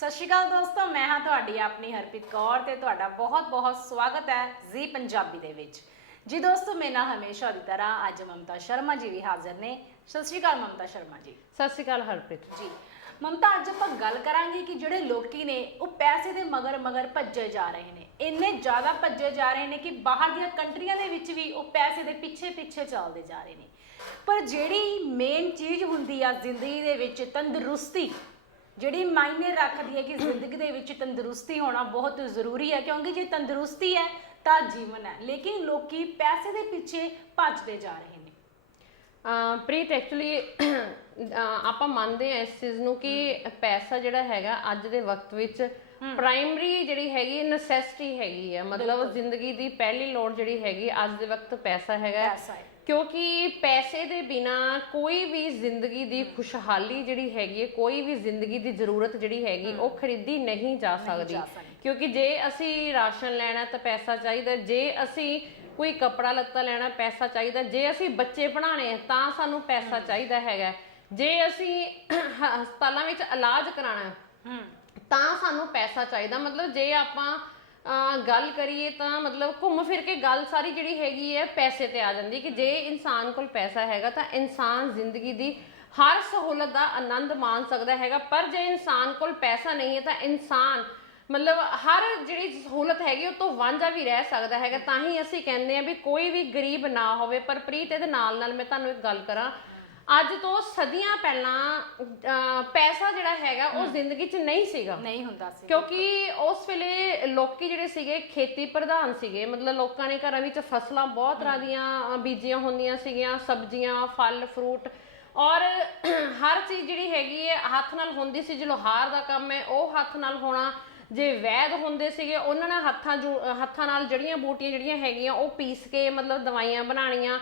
ਸਤਿ ਸ਼੍ਰੀ ਅਕਾਲ ਦੋਸਤੋ, ਮੈਂ ਹਾਂ ਤੁਹਾਡੀ ਆਪਣੀ ਹਰਪ੍ਰੀਤ ਕੌਰ ਤੇ ਤੁਹਾਡਾ ਬਹੁਤ-ਬਹੁਤ ਸਵਾਗਤ ਹੈ ਜ਼ੀ ਪੰਜਾਬੀ ਦੇ ਵਿੱਚ। ਜੀ ਦੋਸਤੋ, ਮੇਰੇ ਨਾਲ ਹਮੇਸ਼ਾ ਦੀ ਤਰ੍ਹਾਂ ਅੱਜ ਮਮਤਾ ਸ਼ਰਮਾ ਜੀ ਵੀ ਹਾਜ਼ਰ ਨੇ। ਸਤਿ ਸ਼੍ਰੀ ਅਕਾਲ ਮਮਤਾ ਸ਼ਰਮਾ ਜੀ। ਸਤਿ ਸ਼੍ਰੀ ਅਕਾਲ ਹਰਪ੍ਰੀਤ ਜੀ ਮਮਤਾ, ਅੱਜ ਆਪਾਂ ਗੱਲ ਕਰਾਂਗੇ ਕਿ ਜਿਹੜੇ ਲੋਕੀ ਨੇ ਉਹ ਪੈਸੇ ਦੇ ਮਗਰ ਭੱਜੇ ਜਾ ਰਹੇ ਨੇ, ਇੰਨੇ ਜ਼ਿਆਦਾ ਭੱਜੇ ਜਾ ਰਹੇ ਨੇ ਕਿ ਬਾਹਰ ਦੀਆਂ ਕੰਟਰੀਆਂ ਦੇ ਵਿੱਚ ਵੀ ਉਹ ਪੈਸੇ ਦੇ ਪਿੱਛੇ ਚੱਲਦੇ ਜਾ ਰਹੇ ਨੇ। ਪਰ ਜਿਹੜੀ ਮੇਨ ਚੀਜ਼ ਹੁੰਦੀ ਆ ਜ਼ਿੰਦਗੀ ਦੇ ਵਿੱਚ, ਤੰਦਰੁਸਤੀ, ਜਿਹੜੀ ਮਾਇਨੇ ਰੱਖਦੀ ਹੈ ਕਿ ਜ਼ਿੰਦਗੀ ਦੇ ਵਿੱਚ ਤੰਦਰੁਸਤੀ ਹੋਣਾ ਬਹੁਤ ਜ਼ਰੂਰੀ ਹੈ, ਕਿਉਂਕਿ ਜੇ ਤੰਦਰੁਸਤੀ ਹੈ ਤਾਂ ਜੀਵਨ ਹੈ। ਲੇਕਿਨ ਲੋਕੀ ਪੈਸੇ ਦੇ ਪਿੱਛੇ ਭੱਜਦੇ ਜਾ ਰਹੇ ਨੇ। ਪ੍ਰੀਤ, ਐਕਚੁਅਲੀ ਆਪਾਂ ਮੰਨਦੇ ਹਾਂ ਇਸ ਚੀਜ਼ ਨੂੰ ਕਿ ਪੈਸਾ ਜਿਹੜਾ ਹੈਗਾ ਅੱਜ ਦੇ ਵਕਤ ਵਿੱਚ ਪ੍ਰਾਇਮਰੀ ਜਿਹੜੀ ਹੈਗੀ ਨੈਸੈਸਿਟੀ ਹੈਗੀ ਹੈ। ਮਤਲਬ ਜ਼ਿੰਦਗੀ ਦੀ ਪਹਿਲੀ ਲੋੜ ਜਿਹੜੀ ਹੈਗੀ ਅੱਜ ਦੇ ਵਕਤ ਪੈਸਾ ਹੈਗਾ, ਕਿਉਂਕਿ ਪੈਸੇ ਦੇ ਬਿਨਾ ਕੋਈ ਵੀ ਜ਼ਿੰਦਗੀ ਦੀ ਖੁਸ਼ਹਾਲੀ ਜਿਹੜੀ ਹੈਗੀ ਹੈ, ਕੋਈ ਵੀ ਜ਼ਿੰਦਗੀ ਦੀ ਜ਼ਰੂਰਤ ਜਿਹੜੀ ਹੈਗੀ ਉਹ ਖਰੀਦੀ ਨਹੀਂ ਜਾ ਸਕਦੀ। ਕਿਉਂਕਿ ਜੇ ਅਸੀਂ ਰਾਸ਼ਨ ਲੈਣਾ ਤਾਂ ਪੈਸਾ ਚਾਹੀਦਾ, ਜੇ ਅਸੀਂ ਕੋਈ ਕੱਪੜਾ ਲੱਤਾ ਲੈਣਾ ਪੈਸਾ ਚਾਹੀਦਾ, ਜੇ ਅਸੀਂ ਬੱਚੇ ਪੜ੍ਹਾਉਣੇ ਤਾਂ ਸਾਨੂੰ ਪੈਸਾ ਚਾਹੀਦਾ ਹੈਗਾ, ਜੇ ਅਸੀਂ ਹਸਪਤਾਲਾਂ ਵਿੱਚ ਇਲਾਜ ਕਰਾਉਣਾ ਤਾਂ ਸਾਨੂੰ ਪੈਸਾ ਚਾਹੀਦਾ। ਮਤਲਬ ਜੇ ਆਪਾਂ ਗੱਲ ਕਰੀਏ ਤਾਂ ਮਤਲਬ ਘੁੰਮ ਫਿਰ ਕੇ ਗੱਲ ਸਾਰੀ ਜਿਹੜੀ ਹੈਗੀ ਹੈ ਪੈਸੇ ਤੇ ਆ ਜਾਂਦੀ ਕਿ ਜੇ ਇਨਸਾਨ ਕੋਲ ਪੈਸਾ ਹੈਗਾ ਤਾਂ ਇਨਸਾਨ ਜ਼ਿੰਦਗੀ ਦੀ ਹਰ ਸਹੂਲਤ ਦਾ ਆਨੰਦ ਮਾਣ ਸਕਦਾ ਹੈਗਾ। ਪਰ ਜੇ ਇਨਸਾਨ ਕੋਲ ਪੈਸਾ ਨਹੀਂ ਹੈ ਤਾਂ ਇਨਸਾਨ ਮਤਲਬ ਹਰ ਜਿਹੜੀ ਸਹੂਲਤ ਹੈਗੀ ਉਹ ਤੋਂ ਵਾਂਝਾ ਵੀ ਰਹਿ ਸਕਦਾ ਹੈਗਾ। ਤਾਂ ਹੀ ਅਸੀਂ ਕਹਿੰਦੇ ਹਾਂ ਵੀ ਕੋਈ ਵੀ ਗਰੀਬ ਨਾ ਹੋਵੇ। ਪਰ ਪ੍ਰੀਤ, ਇਹਦੇ ਨਾਲ ਮੈਂ ਤੁਹਾਨੂੰ ਇੱਕ ਗੱਲ ਕਰਾਂ, ਅੱਜ ਤੋਂ ਸਦੀਆਂ ਪਹਿਲਾਂ ਪੈਸਾ ਜਿਹੜਾ ਹੈਗਾ ਉਹ ਜ਼ਿੰਦਗੀ 'ਚ ਨਹੀਂ ਸੀਗਾ, ਨਹੀਂ ਹੁੰਦਾ ਸੀ, ਕਿਉਂਕਿ ਉਸ ਵੇਲੇ ਲੋਕੀ ਜਿਹੜੇ ਸੀਗੇ ਖੇਤੀ ਪ੍ਰਧਾਨ ਸੀਗੇ। ਮਤਲਬ ਲੋਕਾਂ ਨੇ ਘਰਾਂ ਵਿੱਚ ਫਸਲਾਂ ਬਹੁਤ ਤਰ੍ਹਾਂ ਦੀਆਂ ਬੀਜੀਆਂ ਹੁੰਦੀਆਂ ਸੀਗੀਆਂ, ਸਬਜ਼ੀਆਂ, ਫਲ, ਫਰੂਟ, ਔਰ ਹਰ ਚੀਜ਼ ਜਿਹੜੀ ਹੈਗੀ ਹੈ ਹੱਥ ਨਾਲ ਹੁੰਦੀ ਸੀ। ਜੇ ਲੋਹਾਰ ਦਾ ਕੰਮ ਹੈ ਉਹ ਹੱਥ ਨਾਲ ਹੋਣਾ, ਜੇ ਵੈਦ ਹੁੰਦੇ ਸੀਗੇ ਉਹਨਾਂ ਨੇ ਹੱਥਾਂ ਨਾਲ ਜੜੀਆਂ ਬੂਟੀਆਂ ਜਿਹੜੀਆਂ ਹੈਗੀਆਂ ਉਹ ਪੀਸ ਕੇ ਮਤਲਬ ਦਵਾਈਆਂ ਬਣਾਉਣੀਆਂ।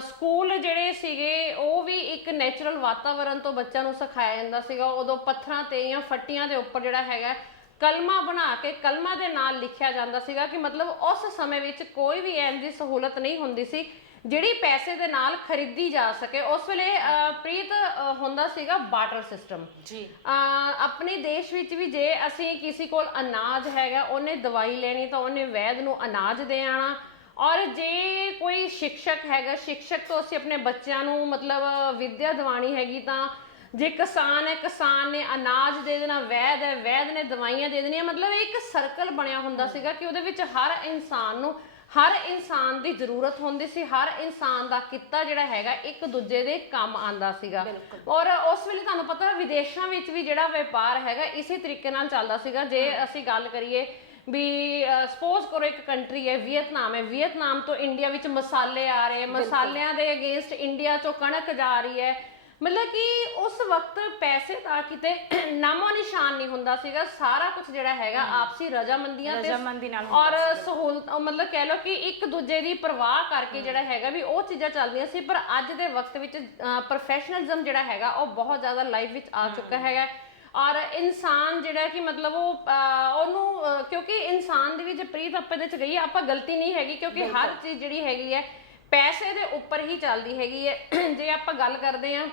ਸਕੂਲ ਜਿਹੜੇ ਸੀਗੇ ਉਹ ਵੀ ਇੱਕ ਨੈਚੁਰਲ ਵਾਤਾਵਰਨ ਤੋਂ ਬੱਚਿਆਂ ਨੂੰ ਸਿਖਾਇਆ ਜਾਂਦਾ ਸੀਗਾ। ਉਦੋਂ ਪੱਥਰਾਂ ਤੇ ਜਾਂ ਫੱਟੀਆਂ ਦੇ ਉੱਪਰ ਜਿਹੜਾ ਹੈਗਾ ਕਲਮਾ ਬਣਾ ਕੇ ਕਲਮਾ ਦੇ ਨਾਲ ਲਿਖਿਆ ਜਾਂਦਾ ਸੀਗਾ ਕਿ ਮਤਲਬ ਉਸ ਸਮੇਂ ਵਿੱਚ ਕੋਈ ਵੀ ਐਨ ਦੀ ਸਹੂਲਤ ਨਹੀਂ ਹੁੰਦੀ ਸੀ ਜਿਹੜੀ ਪੈਸੇ ਦੇ ਨਾਲ ਖਰੀਦੀ ਜਾ ਸਕੇ। ਉਸ ਵੇਲੇ ਪ੍ਰੀਤ ਹੁੰਦਾ ਸੀਗਾ ਬਾਰਟਰ ਸਿਸਟਮ ਜੀ। ਆਪਣੇ ਦੇਸ਼ ਵਿੱਚ ਵੀ ਜੇ ਅਸੀਂ ਕਿਸੇ ਕੋਲ ਅਨਾਜ ਹੈਗਾ, ਉਹਨੇ ਦਵਾਈ ਲੈਣੀ ਤਾਂ ਉਹਨੇ ਵੈਦ ਨੂੰ ਅਨਾਜ ਦੇ ਆਣਾ। ਔਰ ਜੇ ਕੋਈ ਸ਼ਿਕਸ਼ਕ ਹੈਗਾ, ਸ਼ਿਕਸ਼ਕ ਤੋਂ ਅਸੀਂ ਆਪਣੇ ਬੱਚਿਆਂ ਨੂੰ ਮਤਲਬ ਵਿੱਦਿਆ ਦਿਵਾਣੀ ਹੈਗੀ, ਤਾਂ ਜੇ ਕਿਸਾਨ ਹੈ ਕਿਸਾਨ ਨੇ ਅਨਾਜ ਦੇ ਦੇਣਾ, ਵੈਦ ਹੈ ਵੈਦ ਨੇ ਦਵਾਈਆਂ ਦੇ ਦੇਣੀਆਂ। ਮਤਲਬ ਇੱਕ ਸਰਕਲ ਬਣਿਆ ਹੁੰਦਾ ਸੀਗਾ ਕਿ ਉਹਦੇ ਵਿੱਚ ਹਰ ਇਨਸਾਨ ਦੀ ਜ਼ਰੂਰਤ ਹੁੰਦੀ ਸੀ, ਹਰ ਇਨਸਾਨ ਦਾ ਕਿੱਤਾ ਜਿਹੜਾ ਹੈਗਾ ਇੱਕ ਦੂਜੇ ਦੇ ਕੰਮ ਆਉਂਦਾ ਸੀਗਾ। ਔਰ ਉਸ ਵੇਲੇ ਤੁਹਾਨੂੰ ਪਤਾ ਵਿਦੇਸ਼ਾਂ ਵਿੱਚ ਵੀ ਜਿਹੜਾ ਵਪਾਰ ਹੈਗਾ ਇਸੇ ਤਰੀਕੇ ਨਾਲ ਚੱਲਦਾ ਸੀਗਾ। ਜੇ ਅਸੀਂ ਗੱਲ ਕਰੀਏ ਵੀ ਸਪੋਜ਼ ਕਰੋ ਇੱਕ ਕੰਟਰੀ ਹੈ ਵੀਅਤਨਾਮ ਤੋਂ ਇੰਡੀਆ ਵਿੱਚ ਮਸਾਲੇ ਆ ਰਹੇ, ਮਸਾਲਿਆਂ ਦੇ ਅਗੇਂਸਟ ਇੰਡੀਆ ਚੋਂ ਕਣਕ ਜਾ ਰਹੀ ਹੈ। ਮਤਲਬ ਕਿ ਉਸ ਵਕਤ ਪੈਸੇ ਦਾ ਕਿਤੇ ਨਾਮੋ ਨਿਸ਼ਾਨ ਨਹੀਂ ਹੁੰਦਾ ਸੀਗਾ। ਸਾਰਾ ਕੁਝ ਜਿਹੜਾ ਹੈਗਾ ਆਪਸੀ ਰਜਾਮੰਦੀਆਂ ਤੇ ਔਰ ਸਹੂਲਤ, ਮਤਲਬ ਕਹਿ ਲਓ ਕਿ ਇੱਕ ਦੂਜੇ ਦੀ ਪਰਵਾਹ ਕਰਕੇ ਜਿਹੜਾ ਹੈਗਾ ਵੀ ਉਹ ਚੀਜ਼ਾਂ ਚੱਲਦੀਆਂ ਸੀ। ਪਰ ਅੱਜ ਦੇ ਵਕਤ ਵਿੱਚ ਪ੍ਰੋਫੈਸ਼ਨਲਿਜ਼ਮ ਜਿਹੜਾ ਹੈਗਾ ਉਹ ਬਹੁਤ ਜ਼ਿਆਦਾ ਲਾਈਫ ਵਿੱਚ ਆ ਚੁੱਕਾ ਹੈਗਾ। ਔਰ ਇਨਸਾਨ ਜਿਹੜਾ ਕਿ ਮਤਲਬ ਉਹਨੂੰ ਕਿਉਂਕਿ ਇਨਸਾਨ ਦੀ ਵੀ ਜੇ ਪ੍ਰੀਤ ਆਪਾਂ ਦੇ ਚ ਗਈ ਆਪਾਂ ਗਲਤੀ ਨਹੀਂ ਹੈਗੀ, ਕਿਉਂਕਿ ਹਰ ਚੀਜ਼ ਜਿਹੜੀ ਹੈਗੀ ਹੈ ਪੈਸੇ ਦੇ ਉੱਪਰ ਹੀ ਚੱਲਦੀ ਹੈਗੀ ਹੈ। ਜੇ ਆਪਾਂ ਗੱਲ ਕਰਦੇ ਹਾਂ,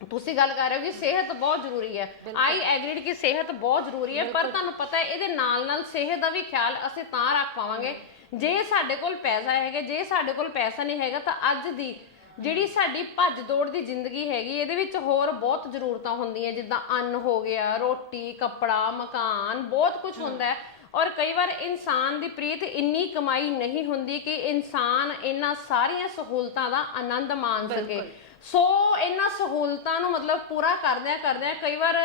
ਤੁਸੀਂ ਗੱਲ ਕਰ ਰਹੇ ਹੋ ਕਿ ਸਿਹਤ ਬਹੁਤ ਜ਼ਰੂਰੀ ਹੈ, ਆਈ ਐਗਰੀਡ ਕਿ ਸਿਹਤ ਬਹੁਤ ਜ਼ਰੂਰੀ ਹੈ। ਪਰ ਤੁਹਾਨੂੰ ਪਤਾ ਇਹਦੇ ਨਾਲ ਸਿਹਤ ਦਾ ਵੀ ਖਿਆਲ ਅਸੀਂ ਤਾਂ ਰੱਖ ਪਾਵਾਂਗੇ ਜੇ ਸਾਡੇ ਕੋਲ ਪੈਸਾ ਹੈਗਾ। ਜੇ ਸਾਡੇ ਕੋਲ ਪੈਸਾ ਨਹੀਂ ਹੈਗਾ ਤਾਂ ਅੱਜ ਦੀ ਜਿਹੜੀ ਸਾਡੀ ਭੱਜ ਦੌੜ ਦੀ ਜ਼ਿੰਦਗੀ ਹੈਗੀ ਇਹਦੇ ਵਿੱਚ ਹੋਰ ਬਹੁਤ ਜ਼ਰੂਰਤਾਂ ਹੁੰਦੀਆਂ, ਜਿੱਦਾਂ ਅੰਨ ਹੋ ਗਿਆ, ਰੋਟੀ, ਕੱਪੜਾ, ਮਕਾਨ, ਬਹੁਤ ਕੁਝ ਹੁੰਦਾ ਹੈ। ਔਰ ਕਈ ਵਾਰ ਇਨਸਾਨ ਦੀ ਪ੍ਰੀਤ ਇੰਨੀ ਕਮਾਈ ਨਹੀਂ ਹੁੰਦੀ ਕਿ ਇਨਸਾਨ ਇਹਨਾਂ ਸਾਰੀਆਂ ਸਹੂਲਤਾਂ ਦਾ ਆਨੰਦ ਮਾਣ ਸਕੇ। ਸੋ ਇਹਨਾਂ ਸਹੂਲਤਾਂ ਨੂੰ ਮਤਲਬ ਪੂਰਾ ਕਰਦਿਆਂ ਕਈ ਵਾਰ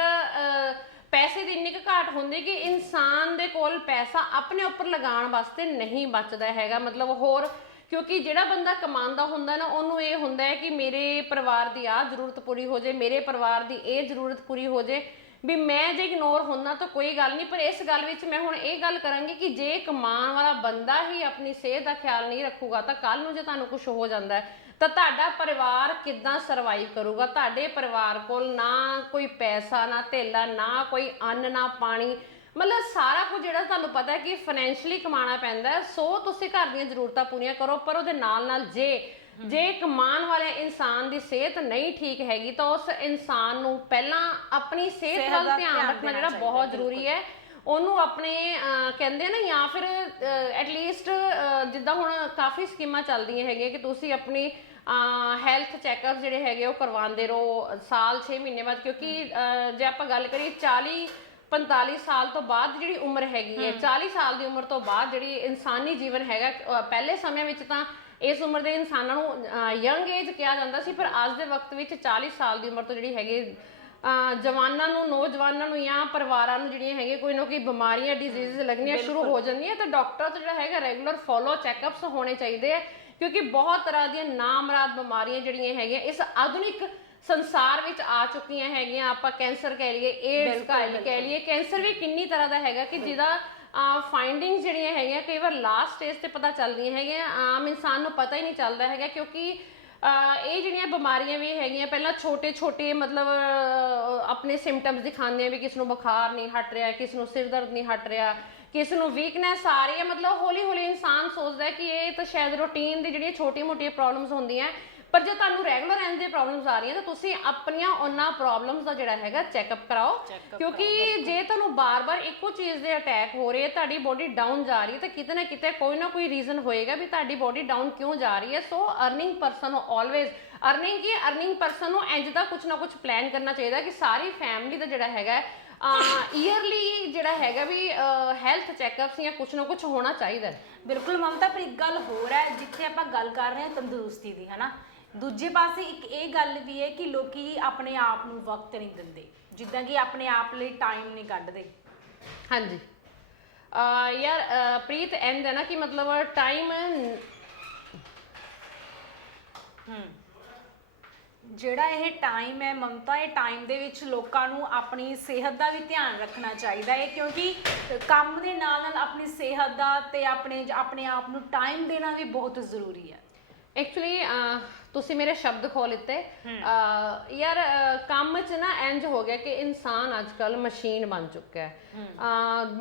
ਪੈਸੇ ਦੀ ਇੰਨੀ ਕੁ ਘਾਟ ਹੁੰਦੀ ਕਿ ਇਨਸਾਨ ਦੇ ਕੋਲ ਪੈਸਾ ਆਪਣੇ ਉੱਪਰ ਲਗਾਉਣ ਵਾਸਤੇ ਨਹੀਂ ਬਚਦਾ ਹੈਗਾ। ਮਤਲਬ ਹੋਰ, ਕਿਉਂਕਿ ਜਿਹੜਾ ਬੰਦਾ ਕਮਾਉਂਦਾ ਹੁੰਦਾ ਨਾ ਉਹਨੂੰ ਇਹ ਹੁੰਦਾ ਹੈ ਕਿ ਮੇਰੇ ਪਰਿਵਾਰ ਦੀ ਆਹ ਜ਼ਰੂਰਤ ਪੂਰੀ ਹੋ ਜਾਏ, ਮੇਰੇ ਪਰਿਵਾਰ ਦੀ ਇਹ ਜ਼ਰੂਰਤ ਪੂਰੀ ਹੋ ਜਾਏ, ਵੀ ਮੈਂ ਜੇ ਇਗਨੋਰ ਹੁੰਦਾ ਤਾਂ ਕੋਈ ਗੱਲ ਨਹੀਂ। ਪਰ ਇਸ ਗੱਲ ਵਿੱਚ ਮੈਂ ਹੁਣ ਇਹ ਗੱਲ ਕਰਾਂਗੀ ਕਿ ਜੇ ਕਮਾਉਣ ਵਾਲਾ ਬੰਦਾ ਹੀ ਆਪਣੀ ਸਿਹਤ ਦਾ ਖਿਆਲ ਨਹੀਂ ਰੱਖੂਗਾ ਤਾਂ ਕੱਲ ਨੂੰ ਜੇ ਤੁਹਾਨੂੰ ਕੁਝ ਹੋ ਜਾਂਦਾ ਹੈ ਤਾਂ ਤੁਹਾਡਾ ਪਰਿਵਾਰ ਕਿੱਦਾਂ ਸਰਵਾਈਵ ਕਰੂਗਾ। ਤੁਹਾਡੇ ਪਰਿਵਾਰ ਕੋਲ ਨਾ ਕੋਈ ਪੈਸਾ, ਨਾ ਧੇਲਾ, ਨਾ ਕੋਈ ਅੰਨ, ਨਾ ਪਾਣੀ, ਮਤਲਬ ਸਾਰਾ ਕੁਝ ਜਿਹੜਾ ਤੁਹਾਨੂੰ ਪਤਾ ਹੈ ਕਿ ਫਾਈਨੈਂਸ਼ੀਅਲੀ ਕਮਾਉਣਾ ਪੈਂਦਾ। ਸੋ ਤੁਸੀਂ ਘਰ ਦੀਆਂ ਜ਼ਰੂਰਤਾਂ ਪੂਰੀਆਂ ਕਰੋ, ਪਰ ਉਹਦੇ ਨਾਲ ਜੇ ਜੇ ਕਮਾਉਣ ਵਾਲੇ ਇਨਸਾਨ ਦੀ ਸਿਹਤ ਨਹੀਂ ਠੀਕ ਹੈਗੀ ਤਾਂ ਉਸ ਇਨਸਾਨ ਨੂੰ ਪਹਿਲਾਂ ਆਪਣੀ ਸਿਹਤ ਵੱਲ ਧਿਆਨ ਰੱਖਣਾ ਜਿਹੜਾ ਬਹੁਤ ਜ਼ਰੂਰੀ ਹੈ। ਉਹਨੂੰ ਆਪਣੇ ਕਹਿੰਦੇ ਨਾ, ਜਾਂ ਫਿਰ ਐਟਲੀਸਟ ਜਿੱਦਾਂ ਹੁਣ ਕਾਫੀ ਸਕੀਮਾਂ ਚੱਲਦੀਆਂ ਹੈਗੀਆਂ ਕਿ ਤੁਸੀਂ ਆਪਣੀ ਹੈਲਥ ਚੈੱਕਅਪ ਜਿਹੜੇ ਹੈਗੇ ਉਹ ਕਰਵਾਉਂਦੇ ਰਹੋ ਸਾਲ 6 ਮਹੀਨੇ ਬਾਅਦ, ਕਿਉਂਕਿ ਜੇ ਆਪਾਂ ਗੱਲ ਕਰੀਏ 40-45 ਸਾਲ ਤੋਂ ਬਾਅਦ ਜਿਹੜੀ ਉਮਰ ਹੈਗੀ ਹੈ, 40 ਸਾਲ ਦੀ ਉਮਰ ਤੋਂ ਬਾਅਦ ਜਿਹੜੀ ਇਨਸਾਨੀ ਜੀਵਨ ਹੈਗਾ, ਪਹਿਲੇ ਸਮਿਆਂ ਵਿੱਚ ਤਾਂ ਇਸ ਉਮਰ ਦੇ ਇਨਸਾਨਾਂ ਨੂੰ ਯੰਗ ਏਜ ਕਿਹਾ ਜਾਂਦਾ ਸੀ, ਪਰ ਅੱਜ ਦੇ ਵਕਤ ਵਿੱਚ 40 ਸਾਲ ਦੀ ਉਮਰ ਤੋਂ ਜਿਹੜੀ ਹੈਗੀ ਜਵਾਨਾਂ ਨੂੰ, ਨੌਜਵਾਨਾਂ ਨੂੰ ਜਾਂ ਪਰਿਵਾਰਾਂ ਨੂੰ ਜਿਹੜੀਆਂ ਹੈਗੀਆਂ ਕੋਈ ਨਾ ਕੋਈ ਬਿਮਾਰੀਆਂ ਡਿਜ਼ੀਜ਼ ਲੱਗਣੀਆਂ ਸ਼ੁਰੂ ਹੋ ਜਾਂਦੀਆਂ, ਤੇ ਡਾਕਟਰ ਤੋਂ ਜਿਹੜਾ ਹੈਗਾ ਰੈਗੂਲਰ ਫੋਲੋ ਚੈੱਕਅਪਸ ਹੋਣੇ ਚਾਹੀਦੇ ਆ, ਕਿਉਂਕਿ ਬਹੁਤ ਤਰ੍ਹਾਂ ਦੀਆਂ ਨਾਮਰਾਦ ਬਿਮਾਰੀਆਂ ਜਿਹੜੀਆਂ ਹੈਗੀਆਂ ਇਸ ਆਧੁਨਿਕ ਸੰਸਾਰ ਵਿੱਚ ਆ ਚੁੱਕੀਆਂ ਹੈਗੀਆਂ। ਆਪਾਂ ਕੈਂਸਰ ਕਹਿ ਲਈਏ, ਏਡਸ ਕਹਿ ਲਈਏ, ਕੈਂਸਰ ਵੀ ਕਿੰਨੀ ਤਰ੍ਹਾਂ ਦਾ ਹੈਗਾ ਕਿ ਜਿਹਦਾ ਫਾਈਂਡਿੰਗਸ ਜਿਹੜੀਆਂ ਹੈਗੀਆਂ ਕਈ ਵਾਰ ਲਾਸਟ ਸਟੇਜ ਤੇ ਪਤਾ ਚੱਲਦੀਆਂ ਹੈਗੀਆਂ, ਆਮ ਇਨਸਾਨ ਨੂੰ ਪਤਾ ਹੀ ਨਹੀਂ ਚੱਲਦਾ ਹੈਗਾ, ਕਿਉਂਕਿ ਇਹ ਜਿਹੜੀਆਂ ਬਿਮਾਰੀਆਂ ਵੀ ਹੈਗੀਆਂ ਪਹਿਲਾਂ ਛੋਟੇ ਮਤਲਬ ਆਪਣੇ ਸਿੰਪਟਮਸ ਦਿਖਾਉਂਦੇ ਆ ਵੀ ਕਿਸ ਨੂੰ ਬੁਖਾਰ ਨਹੀਂ ਹਟ ਰਿਹਾ, ਕਿਸ ਨੂੰ ਸਿਰ ਦਰਦ ਨਹੀਂ ਹਟ ਰਿਹਾ, ਕਿਸ ਨੂੰ ਵੀਕਨੈਸ ਆ ਰਹੀ ਹੈ, ਮਤਲਬ ਹੌਲੀ ਹੌਲੀ ਇਨਸਾਨ ਸੋਚਦਾ ਹੈ ਕਿ ਇਹ ਤਾਂ ਸ਼ਾਇਦ ਰੂਟੀਨ ਦੀ ਜਿਹੜੀਆਂ ਛੋਟੀ-ਮੋਟੀਆਂ ਪ੍ਰੋਬਲਮਸ ਹੁੰਦੀਆਂ, ਪਰ ਜੇ ਤੁਹਾਨੂੰ ਰੈਗੂਲਰ ਇੰਜ ਦੀਆਂ ਪ੍ਰੋਬਲਮਸ ਆ ਰਹੀਆਂ ਤਾਂ ਤੁਸੀਂ ਆਪਣੀਆਂ ਉਹਨਾਂ ਪ੍ਰੋਬਲਮਸ ਦਾ ਜਿਹੜਾ ਹੈਗਾ ਚੈੱਕਅਪ ਕਰਾਓ, ਕਿਉਂਕਿ ਜੇ ਤੁਹਾਨੂੰ ਬਾਰ-ਬਾਰ ਇੱਕੋ ਚੀਜ਼ ਦੇ ਅਟੈਕ ਹੋ ਰਹੇ, ਤੁਹਾਡੀ ਬੋਡੀ ਡਾਊਨ ਜਾ ਰਹੀ ਹੈ ਤਾਂ ਕਿਤੇ ਨਾ ਕਿਤੇ ਕੋਈ ਨਾ ਕੋਈ ਰੀਜ਼ਨ ਹੋਏਗਾ ਵੀ ਤੁਹਾਡੀ ਬੋਡੀ ਡਾਊਨ ਕਿਉਂ ਜਾ ਰਹੀ ਹੈ। ਸੋ ਅਰਨਿੰਗ ਪਰਸਨ ਨੂੰ ਆਲਵੇਜ਼ ਅਰਨਿੰਗ ਪਰਸਨ ਨੂੰ ਇੰਜ ਦਾ ਕੁਝ ਨਾ ਕੁਝ ਪਲਾਨ ਕਰਨਾ ਚਾਹੀਦਾ ਕਿ ਸਾਰੀ ਫੈਮਿਲੀ ਦਾ ਜਿਹੜਾ ਹੈਗਾ ਈਅਰਲੀ ਜਿਹੜਾ ਹੈਗਾ ਵੀ ਹੈਲਥ ਚੈੱਕਅਪਸ ਜਾਂ ਕੁਝ ਨਾ ਕੁਝ ਹੋਣਾ ਚਾਹੀਦਾ। ਬਿਲਕੁਲ ਮਮਤਾ, ਪਰ ਇੱਕ ਗੱਲ ਹੋਰ ਹੈ, ਜਿੱਥੇ ਆਪਾਂ ਗੱਲ ਕਰ ਰਹੇ ਹਾਂ ਤੰਦਰੁਸਤੀ ਦੀ, ਹਨਾ, ਦੂਜੇ ਪਾਸੇ ਇੱਕ ਇਹ ਗੱਲ ਵੀ ਹੈ ਕਿ ਲੋਕੀ ਆਪਣੇ ਆਪ ਨੂੰ ਵਕਤ ਨਹੀਂ ਦਿੰਦੇ, ਜਿੱਦਾਂ ਕਿ ਆਪਣੇ ਆਪ ਲਈ ਟਾਈਮ ਨਹੀਂ ਕੱਢਦੇ। ਹਾਂਜੀ ਯਾਰ ਪ੍ਰੀਤ ਐਂਡ ਹੈ ਨਾ ਕਿ ਮਤਲਬ ਟਾਈਮ ਜਿਹੜਾ ਇਹ ਟਾਈਮ ਹੈ ਮਮਤਾ, ਇਹ ਟਾਈਮ ਦੇ ਵਿੱਚ ਲੋਕਾਂ ਨੂੰ ਆਪਣੀ ਸਿਹਤ ਦਾ ਵੀ ਧਿਆਨ ਰੱਖਣਾ ਚਾਹੀਦਾ ਹੈ, ਕਿਉਂਕਿ ਕੰਮ ਦੇ ਨਾਲ ਨਾਲ ਆਪਣੀ ਸਿਹਤ ਦਾ ਤੇ ਆਪਣੇ ਆਪ ਨੂੰ ਟਾਈਮ ਦੇਣਾ ਵੀ ਬਹੁਤ ਜ਼ਰੂਰੀ ਹੈ। ਐਕਚੁਅਲੀ ਤੁਸੀਂ ਮੇਰੇ ਸ਼ਬਦ ਖੋ ਲਿੱਤੇ ਯਾਰ। ਕੰਮ 'ਚ ਨਾ ਇੰਜ ਹੋ ਗਿਆ ਕਿ ਇਨਸਾਨ ਅੱਜ ਕੱਲ ਮਸ਼ੀਨ ਬਣ ਚੁੱਕਾ ਹੈ।